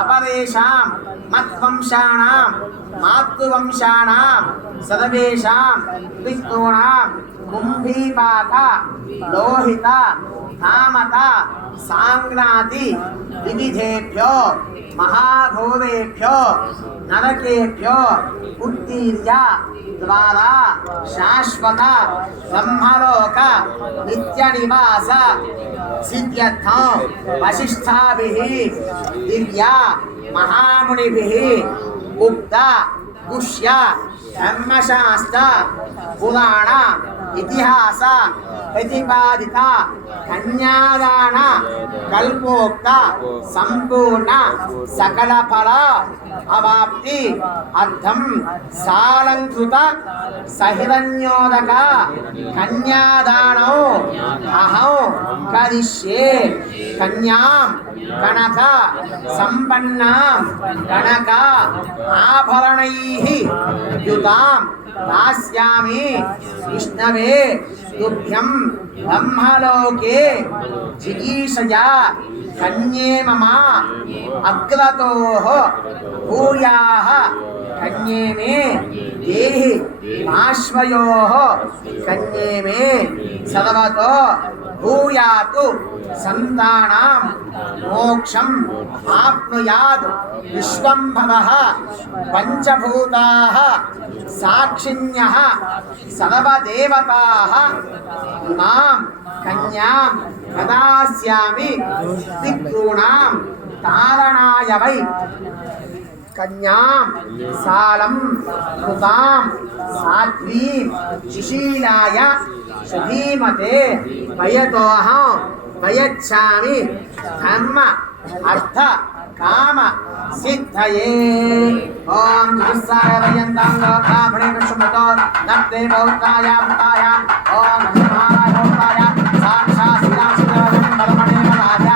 అపరేషాం మత్వంశానాం మాతృవంశానాం సర్వేషాం విష్ణూనాం కుంభీపాక లోహిత కామత సాంగ్నాతి వివిధేభ్యో మహాఘోరేభ్యో నరకేభ్యో ఉత్తీర్య ద్వారా శాశ్వత బ్రహ్మలోక నిత్య నివాస సిద్ధ్యర్థం వశిష్ఠాభిః దివ్య మహామునిభిః ఉక్త గుష్య ధర్మశాస్త్ర పురాణ ఇతిహాస ప్రతిపాదిత కన్యాదాన కల్పోక్త సంపూర్ణ సకల ఫల అవాప్తి అర్థం సాలంకృత సహిరణ్యోదక కన్యాదానౌ అహం కరిష్యే కన్యాం కనక సంపన్నాం కనక ఆభరణైః యుతాం దాస్యామి విష్ణవే తుభ్యం బ్రహ్మలోకే జిగీషయా కన్యే మమ అగ్రతోః భూయాః కన్యే మే దేహి పాశ్వయోః కన్యే మే సర్వతో భూయాతు సంతానాం మోక్షం ఆప్నుయాత్ విశ్వంభవః పంచభూతాః సాక్షిణ్యః సర్వదేవతాః ఇమాం కన్యాం ప్రదాస్యామి పితॄణాం తారణాయ వై కన్యాం సాలం కృతాం సాధ్వీం సుశీలాయ సుధీమతే వయతోహం వయచ్చామి ధర్మ అర్థ కామ సిద్ధయే. ఓం నమస్సాయ వయంతం లోకాభ్రే కృష్ణమతో నప్తే బౌద్ధాయ భూతాయ ఓం నమః భూతాయ సాక్షాత్ శ్రీరామచంద్రవరం బలమణే రాజ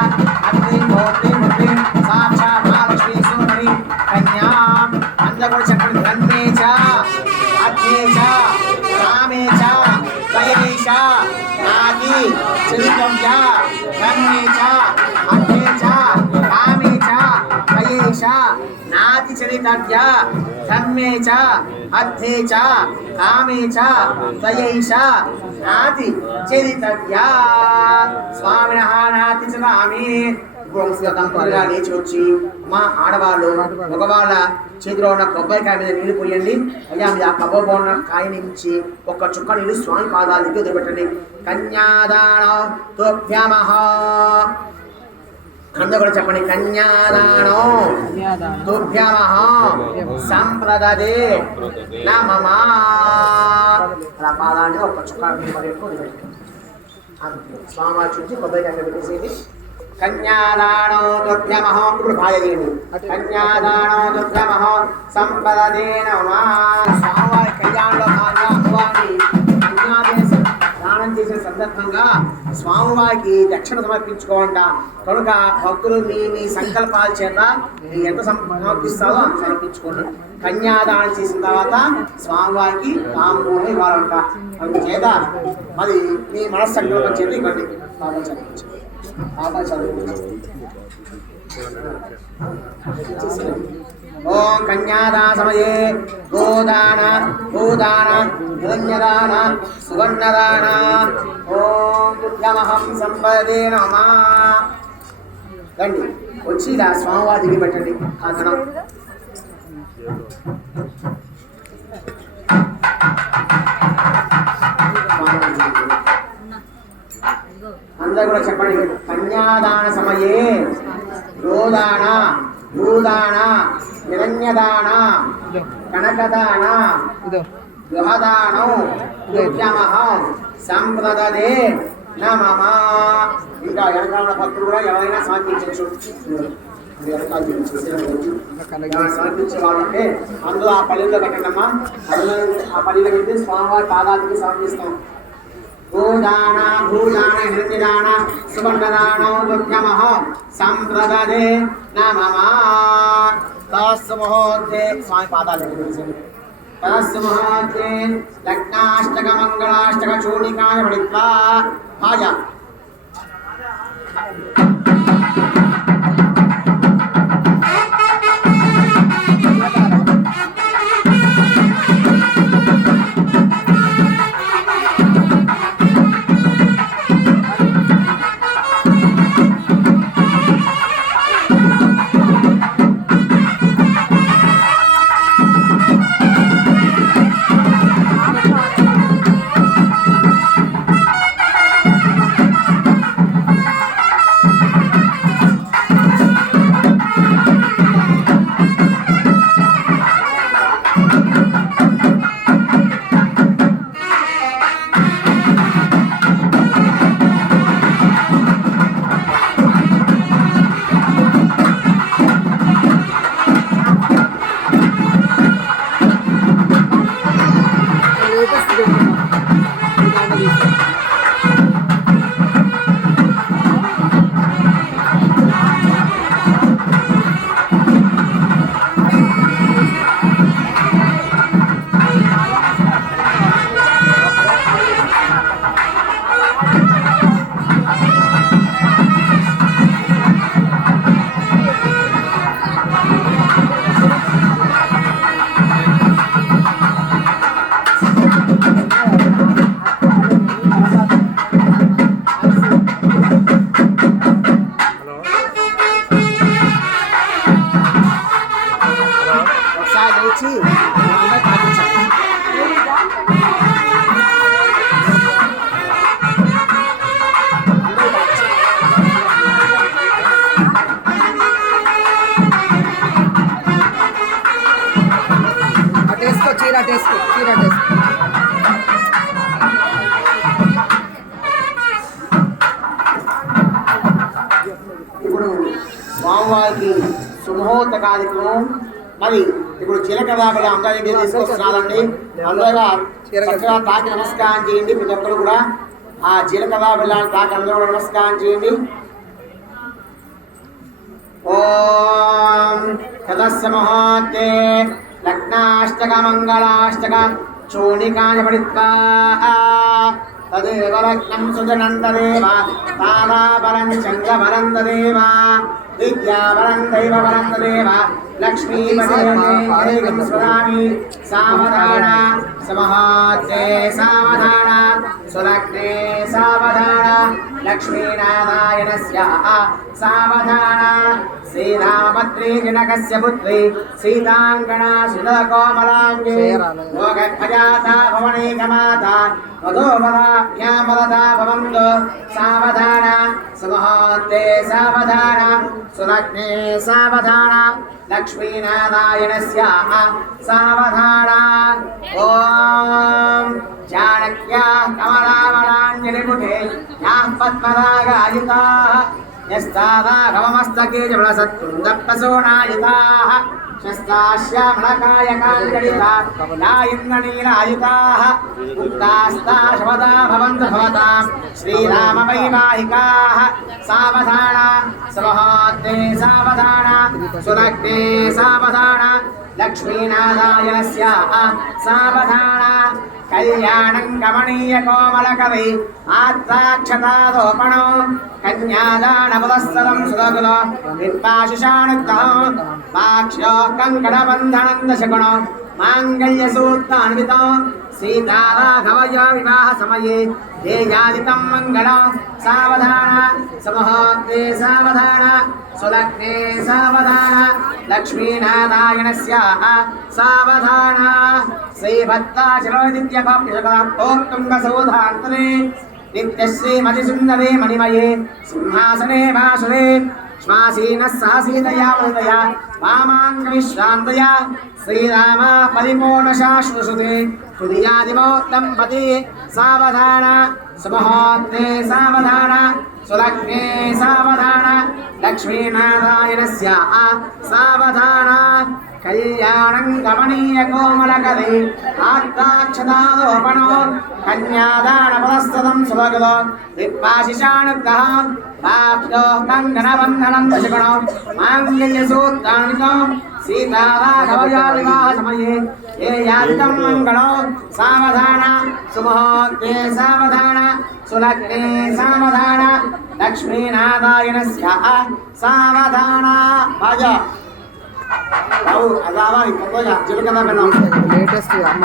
అగ్ని భూతి ముద్రి సాక్షాత్ మహాలక్ష్మీ సుందరి కన్యాం అందరూ धन्मे च अग्ने च कामे च कये च नाति चरितव्या धन्मे च अग्ने च कामे च कये च नाति चरितव्या धन्मे च अग्ने च कामे च कये च नाति चरितव्या स्वामिनः नाति च कामे దంపతులుగా లేచి వచ్చి మా ఆడవాళ్ళు మగవాళ్ళ చేతిలో ఉన్న కొబ్బరికాయ మీద నీళ్లు పోయండి. అయ్యా మీద ఆ కబ్బో ఉన్న కాయ నుంచి ఒక్క చుక్క నీళ్ళు స్వామి పాదాలకి వదిలిపెట్టండి. కన్యాదానం తుభ్యమః అందరూ కూడా చెప్పండి. కన్యాదానం తుభ్యమః సంప్రదదే నమః. అలా పాదాన్ని ఒక్క చుక్క నీళ్ళు వదిలిపెట్టండి. స్వామి చూసి కొబ్బరికాయ పెట్టేసేది. కన్యాదానో తుభ్యమః. ఇప్పుడు భార్య చేయండి. కన్యాదానో తుభ్యమః సంపదదే నమః. స్వామివారి కళ్యాణంలో భాగంగా అమ్మవారిని కన్యాదేశం దానం చేసే సందర్భంగా స్వామివారికి దక్షిణ సమర్పించుకోంట. కనుక భక్తులు మీ మీ సంకల్పాల చేత ఎంత సమర్పిస్తారో అంత సమర్పించుకోండి. కన్యాదానం చేసిన తర్వాత స్వామివారికి తాంబూలం ఇవ్వాలంట. అందుచేత మరి మీ మనస్సంకల్పం చేత ఇవ్వండి. బాబా చదివించండి. ఓం కన్యాదాన సమయే గోదాన భూదాన హిరణ్యదాన సువర్ణదాన ఓం తుభ్యమహం సంపదే నమః. రండి వచ్చి ఇలా స్వామివారి దిగి పెట్టండి. కారణం అందరూ కూడా చెప్పండి. కన్యాదాన సమయే గోదాన భూదాన హిరణ్యదాన కనకదాన గృహదానం తుభ్యమః సంప్రదదే నమః. ఇంకా వెనకాల భక్తులు కూడా ఎవరైనా సమర్పించవచ్చు. సమర్పించే వాళ్ళంటే అందులో ఆ పల్లెల్లో పెట్టండమ్మా. ఆ పల్లెలో పెట్టి స్వామివారి పాదాలకి సమర్పిస్తాం. గోదాన భూదాన హిరణ్యదాన సువర్ణదానో తుభ్యమః సంప్రదదే నమః. తస్సు ముహూర్తే స్వామి పాదాలు తస్సు ముహూర్తే లగ్నాష్టక మంగళాష్టక చూడికాయ పడిత్వా భాజ ఇప్పుడు స్వామివారికి సుముహూర్త కార్యక్రమం. మరి ఇప్పుడు జీలకర్ర అందరూ తీసుకొస్తున్నారండి. అందరూ చక్కగా తాకి నమస్కారం చేయండి. ప్రతి ఒక్కరు కూడా ఆ జీలకర్ర బిళ్ళని తాకి అందరూ కూడా నమస్కారం చేయండి. ఓం తదస్య మహాతే लग्नाष्टक मंगलाष्टक चूलिकाय पठित्वा तदेव लग्नं सुजनन्ददेव ताराबलं चन्द्रबलं तदेव विद्याबलं दैवबलं तदेव लक्ष्मीपदे स्मरामि सावधान समहात्ते सावधान सुलग्ने सावधान लक्ष्मीनारायणस्य सावधान श्रीरामत्री जनकस्य पुत्री सीताङ्गना सुधकोमलाङ्गे योगभजाता भवनेकमाता वधूवराभ्यामलता भवन्तु सावधान सुमहोत्ते सावधान सुलग्ने सावधान लक्ष्मीनारायणस्य सावधान ॐ चाणक्याः कमलावलाञ्जलिपुटे याः पद्मरागायिताः यस्तादाघवमस्तके जबलसत्तुङ्गप्रसूनायिताः शस्ताश्यामलकायकाञ्जलिता या इन्द्रनीलायुताः उक्तास्ताशवदा भवन्तु भवतां श्रीरामवैवाहिकाः सावधान समहोत्ते सावधान सुलग्ने सावधान लक्ष्मीनारायणस्य सावधान कल्याणं गमनीय कोमलकवि आत्ताक्षतारोपणो कन्यादानपुरस्सरं सुरकुलो विद्वाशिषाणुक्तः पाक्ष्यो कङ्कणबन्धनं दशगुणो माङ्गल्यसूत्रान्वितो सीताराघवयो विवाहसमये ध्येयादितं मङ्गलं सावधान समहोत्ते सावधान सुलग्ने सावधान लक्ष्मीनारायणस्य सावधान श्रीभद्राचलोदित्यभक्तिशकलाप्तोत्तुङ्गसौधान्तरे नित्यश्रीमतिसुन्दरे मणिमये सिंहासने भासुरे श्वासीनः सहसीतया मृतया वामाङ्गविश्रान्तया श्रीराम परिपूर्णशाश्वसुते तुर्यादिमोत्तम्पति सावधान सुमहोत्ते सावधान सुलग्ने सावधान लक्ष्मीनारायणस्य सावधान कल्याणं गमनीय कोमलकले आत्ताक्षतारोपणो कन्यादानपुरस्सरं सुभगतो विद्वाशिषाणुग्रः पाप्यो कङ्कणबन्धनं दशगुणो माङ्गल्यसूत्रान्वितो सीताराघवयो विवाहसमये ध्येयादितं मङ्गलो सावधान सुमहोत्ते सावधान सुलग्ने सावधान लक्ष्मीनारायणस्य सावधान भज లేటెస్ట్ అమ్మ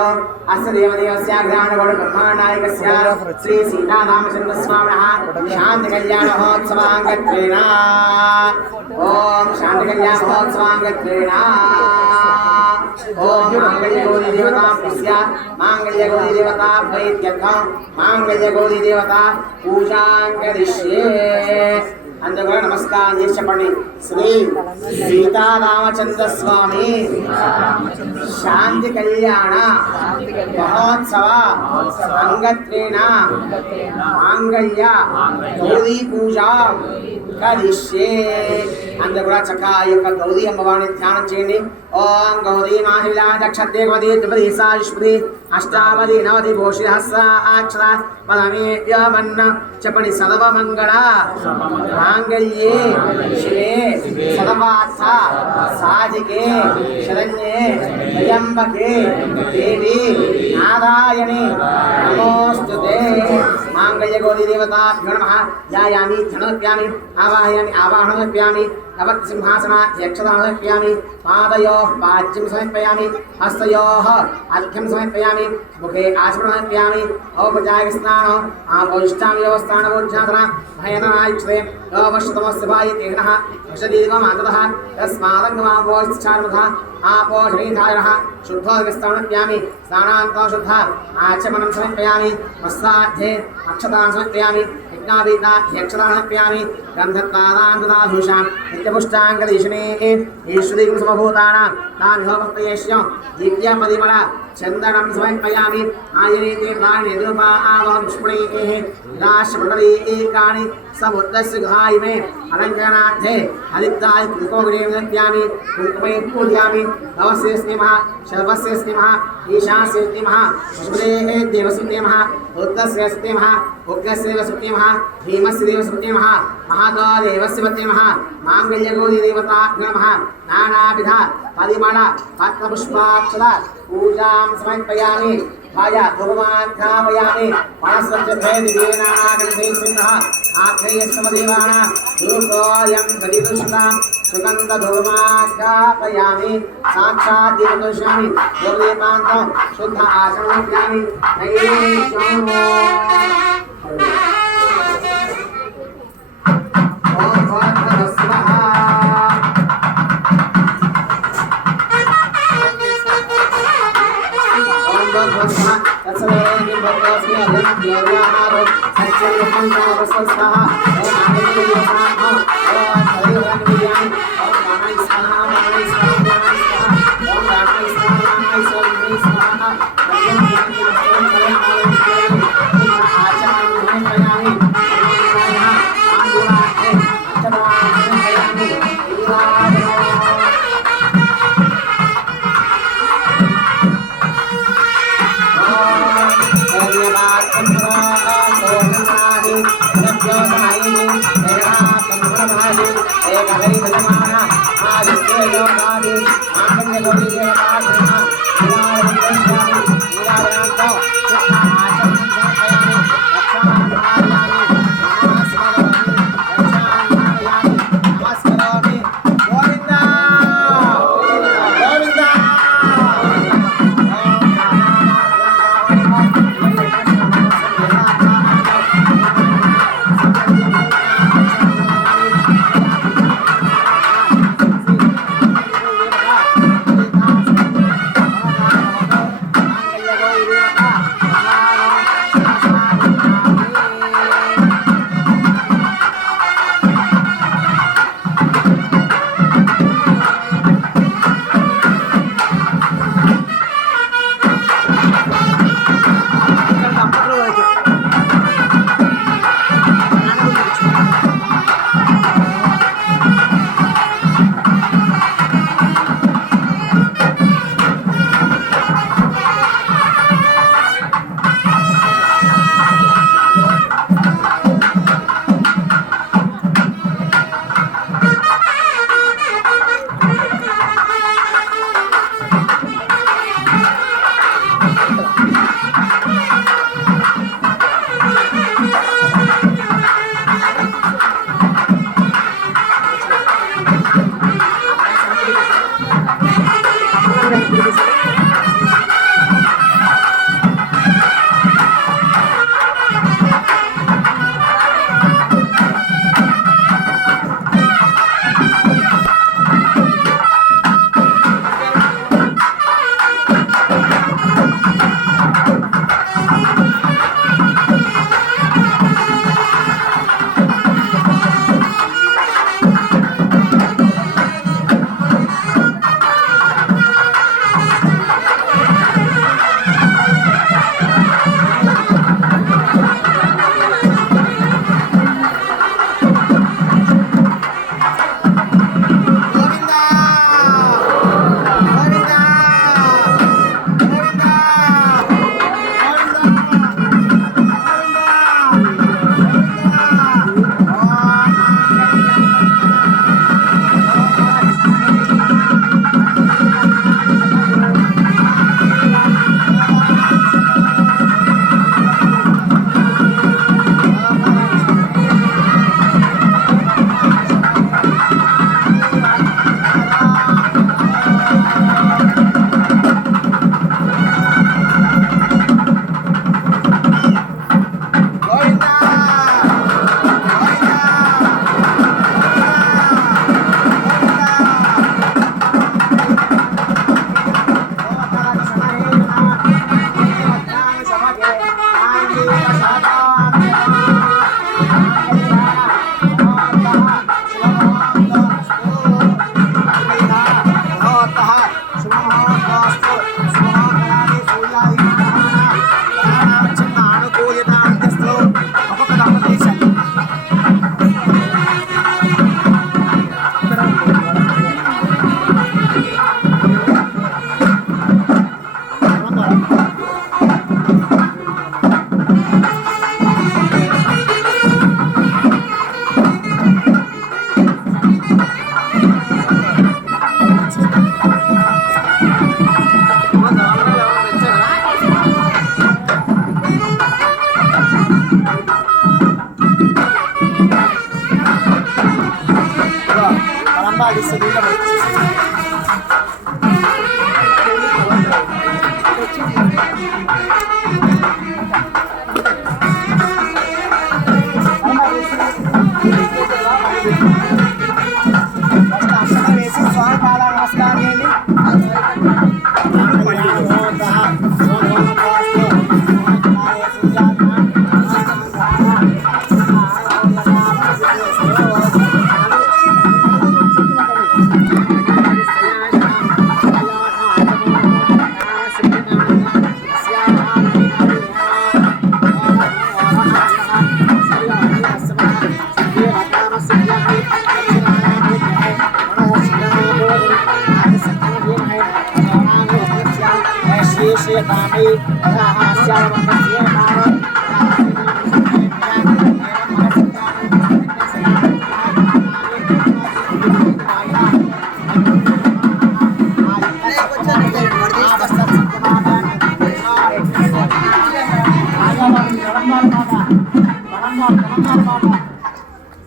శ్రీమతో అస్య దేవదేవస్య గ్రామగౌడ బ్రహ్మానాయకస్య శ్రీ సీతారామచంద్ర స్వామినః శాంతి కళ్యాణ మహోత్సవాంగత్వేన ఓం శాంతి కళ్యాణ మహోత్సవాంగత్వేన ఓం మాంగళ్యగౌరీ దేవతా పుష్య మాంగళ్యగౌరీ దేవతా ప్రీత్యర్థం మాంగళ్యగౌరీ దేవతా పూజాం కరిష్యే. అందరూ కూడా నమస్కారం చేసి చెప్పండి. శ్రీ సీతారామచంద్ర స్వామి శాంతి కళ్యాణ మహోత్సవ అంగత్వేన మాంగళ్య గౌరీ పూజ కరిష్యే. అందరూ కూడా చక్కగా ఈ యొక్క గౌరీ అమ్మవారిని ధ్యానం చేయండి. ఓం గౌరీ మాహిళా దక్షతే గవతి ద్విపది సాయుష్పది అష్టావది నవతి భూషి హస్రాక్షర పదమేయమన్న చెప్పండి. సర్వమంగళ మాంగళ్యే శివే సర్వార్థ సాధికే శరణ్యే త్రయంబకే దేవి నారాయణి నమోస్తుతే. మాంగళ్య గౌరీ దేవతాభ్యో నమః. ధ్యాయామి ధనోప్యామి ఆవాహయామి ఆవాహనోప్యామి కవచ సింహాసన యక్షదానోప్యామి పాదయోః పాద్యం సమర్పయామి హస్తయోః అర్ఘ్యం సమర్పయామి ముఖే ఆచమనోప్యామి ఔపచారిక స్నానం ఆపౌష్టామి యోస్థానవోజ్జాతన భయనాయుక్తే యోవశతమస్యభాయ తేనః వశదీర్ఘమాంతతః తస్మాదంగమాపోష్టానమధ ఆపోషణీధారः శుద్ధోదకస్థానప్యామి స్నానాంతో శుద్ధ ఆచమనం సమర్పయామి వస్త్రాఢ్యే అక్షతాన్ సమర్పయామి యక్షదానప్యామి గంధత్వాదాంతదాధూషాం నిత్యపుష్టాంగదీశనే ఈశ్వరీం సమభూతానాం తాన్ యోగప్రయేష్యం దివ్యపరిమళ చందనం సమర్పయామి ఆయనైతే ప్రాణి నిరూపావహం పుష్పణైః రాశమండలీకాని సముద్రస్య గుహాయిమే అలంకరణార్థే హరిద్రాయ కుంకుమగుణే నద్యామి కుంకుమే పూజయామి నవస్య స్నేమః శర్వస్య స్నేమః ఈశాస్య స్నేమః శుభ్రే దేవస్య స్నేమః ఉత్తస్య స్నేమః ఉగ్రస్య స్నేమః భీమస్య దేవస్య స్నేమః మహాదేవస్య స్నేమః మాంగళ్యగౌరీ దేవతాభ్యో నమః. నానావిధ పరిమళ పత్రపుష్పాక్షర పూజాం సమర్పయామి. భాయ ధూమాధ్యాపయామి వనస్పత్యే దివ్యేనాగంధే సింహ ఆఖ్యేయస్తమదేవాన ధూపోయం ప్రతిదుష్టాం సుగంధధూమాధ్యాపయామి. సాక్షాత్ దీపదర్శయామి గౌరీకాంతం శుద్ధ ఆచమనయామి. నైవేద్యం ఓం భగవస్వః.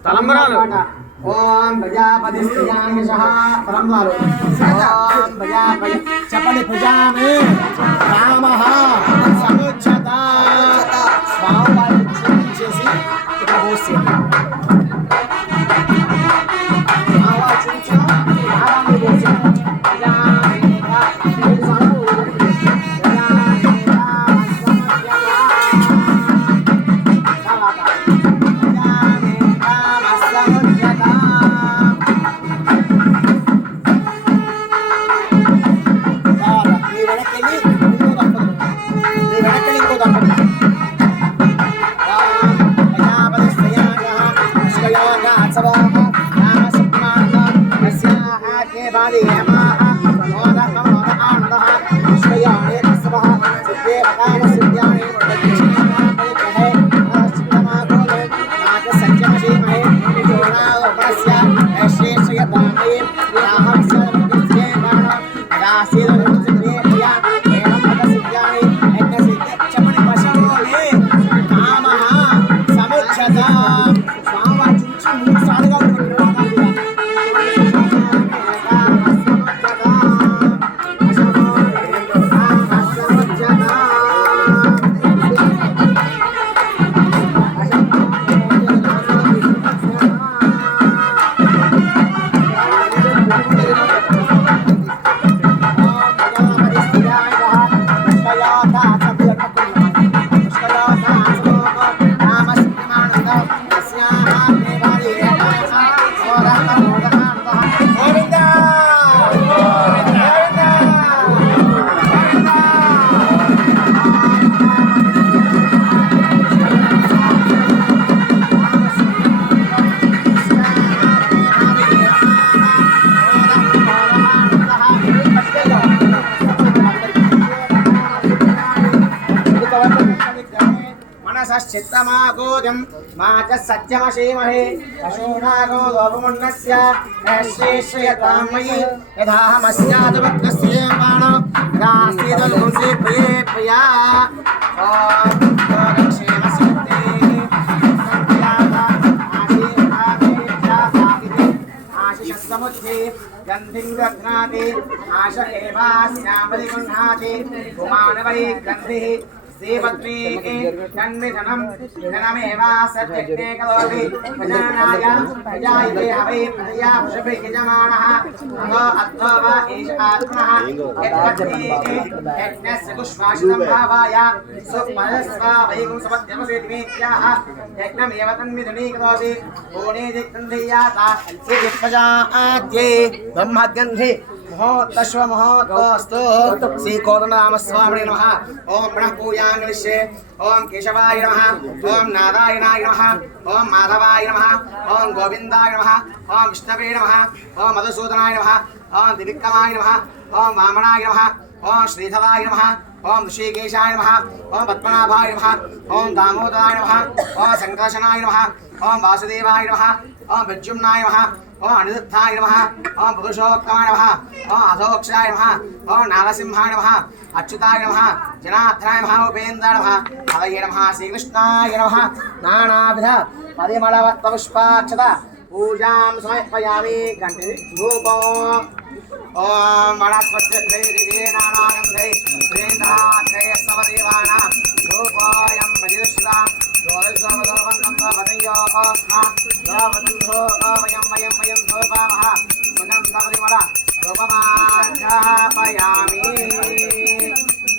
తలంబరాలు ఓం ప్రజాపతి శ్రీయాంగశః తలంబరాలు ఓం ప్రజాపతి చెప్పండి ప్రజామే రామః సముచ్చత స్వామివారిని చూపించేసి ఇక్కడ పోసేయండి స్వామివారి చూపించాం రామాన్ని పోసేయండి चित्तमागोजं माच सत्यमशीमहे अशोनागो गोपमुन्नस्य श्रेष्ठयतामयि यथाहमस्यादवक्कस्य बाणो रासीदुल्मुंसि प्रिये प्रिया ॐ योगक्षेमसिद्धे आशिषसमुद्धे गन्धिं गध्नाति आश एवास्यामपि गृह्णाति पुमानवै गन्धिः श्रीपत्नी तन्मिथनं धनमेवासत्यग्ने करोति प्रजानाय प्रजायते हवै प्रजया वृषभे यजमानः अथो अर्थो वा एष आत्मनः यत्पत्नी यज्ञस्य कुश्वासितं भावाय सुपरस्वा वैकुं सपत्यमसेतिमेत्याः यज्ञमेव तन्मिथुनी करोति ओणे दिक्तन्धेयाता श्रीप्रजाद्ये ब्रह्मगन्धे महोत्तश्व महोत्तस्तु श्री कोदंडराम स्वामिने नमः। ओम प्रणः पूजांगलिष्ये। ओम केशवाय नमः। ओम नारायणाय नमः। ओम माधवाय नमः। ओम गोविंदाय नमः। ओम विष्णवे नमः। ओम मधुसूदनाय नमः। ओम दिविक्रमाय नमः। ओम वामनाय नमः। ओम श्रीधराय नमः। ओम ऋषिकेशाय नमः। ओम पद्मनाभाय नमः। ओम दामोदराय नमः। ओम संकर्षणाय नमः। ओम वासुदेवाय नमः। ओम प्रद्युम्नाय नमः। ओम अनिरुद्धाय नमः। ओम पुरुषोत्तमाय नमः। ओम अधोक्षाय नमः। ओम नारसिंहाय नमः। अच्युताय नमः। जनार्दनाय नमः। उपेन्द्राय नमः। हरये नमः। श्रीकृष्णाय नमः। नानाविध परिमलवत्पुष्पाक्षत पूजां समर्पयामि। घण्टे धूपो ओम वनस्पति नानागन्धे श्रीन्द्राक्षये सवदेवानां धूपोऽयं भजिष्यतां दोषवदवन्तं भवनयो अस्मा दावतन्धो वयं धूपामः सुगं सवरिमल धूपमाख्यापयामि।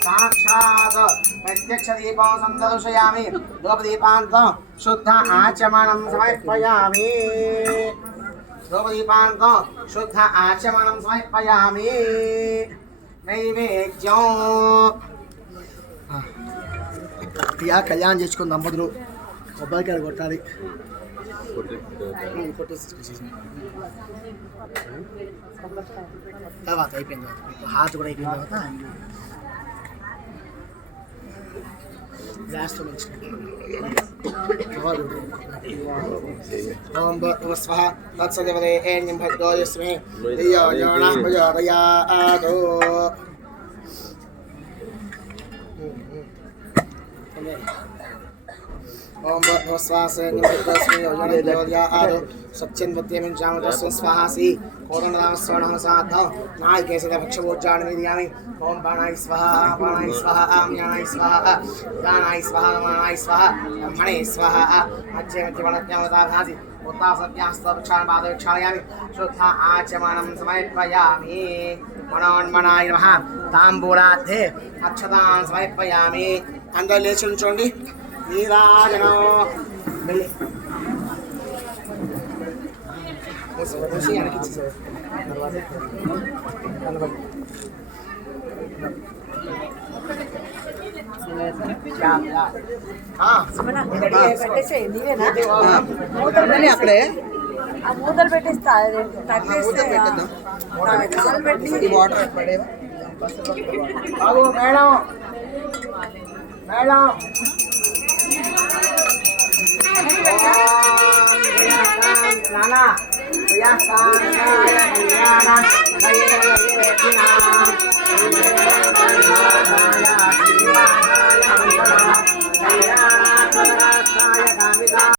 साक्षात् प्रत्यक्षदीपं सन्दर्शयामि। धूपदीपान्तं शुद्ध आचमनं समर्पयामि। धूपदीपान्तं शुद्ध आचमनं समर्पयामि। नैवेद्యం ఇయా కళ్యాణం చేసుకుందాం మొదలు కొబ్బరికాయలు కొట్టాలి. తర్వాత అయిపోయిన తర్వాత హాత్ కూడా అయిపోయిన తర్వాత గ్లాస్తో మంచి ओम भस्वः तत्सदेवते एण्यं भक्तो यस्मै धियो प्रचोदयात्। ओम भस्वासेण्यं भक्तो यस्मै प्रचोदयात्। सत्यन्वत्यं चामतस्य स्वाहासि कोदंडरामस्वर्णः साधौ नायकेशद भक्षभोज्जानमिदयामि। ओम प्राणाय स्वाहा प्राणाय स्वाहा आम्याय स्वाहा दानाय स्वाहा मानाय स्वाहा ब्रह्मणे स्वाहा। मध्य मध्यमनत्यामताभासि उत्ता सत्यास्तवक्षान् पादविक्षालयामि। शुद्ध आचमनं समर्पयामि। मनोन्मनाय नमः। ताम्बूलाद्धे अक्षतान् समर्पयामि। అందరూ లేచి ఉంచండి. నీరాజనం వెళ్ళి అక్కడే మూతలు పెట్టిస్తా వాటర్ పడేవా బాబు మేడం మేడం నానా కళ్యాణ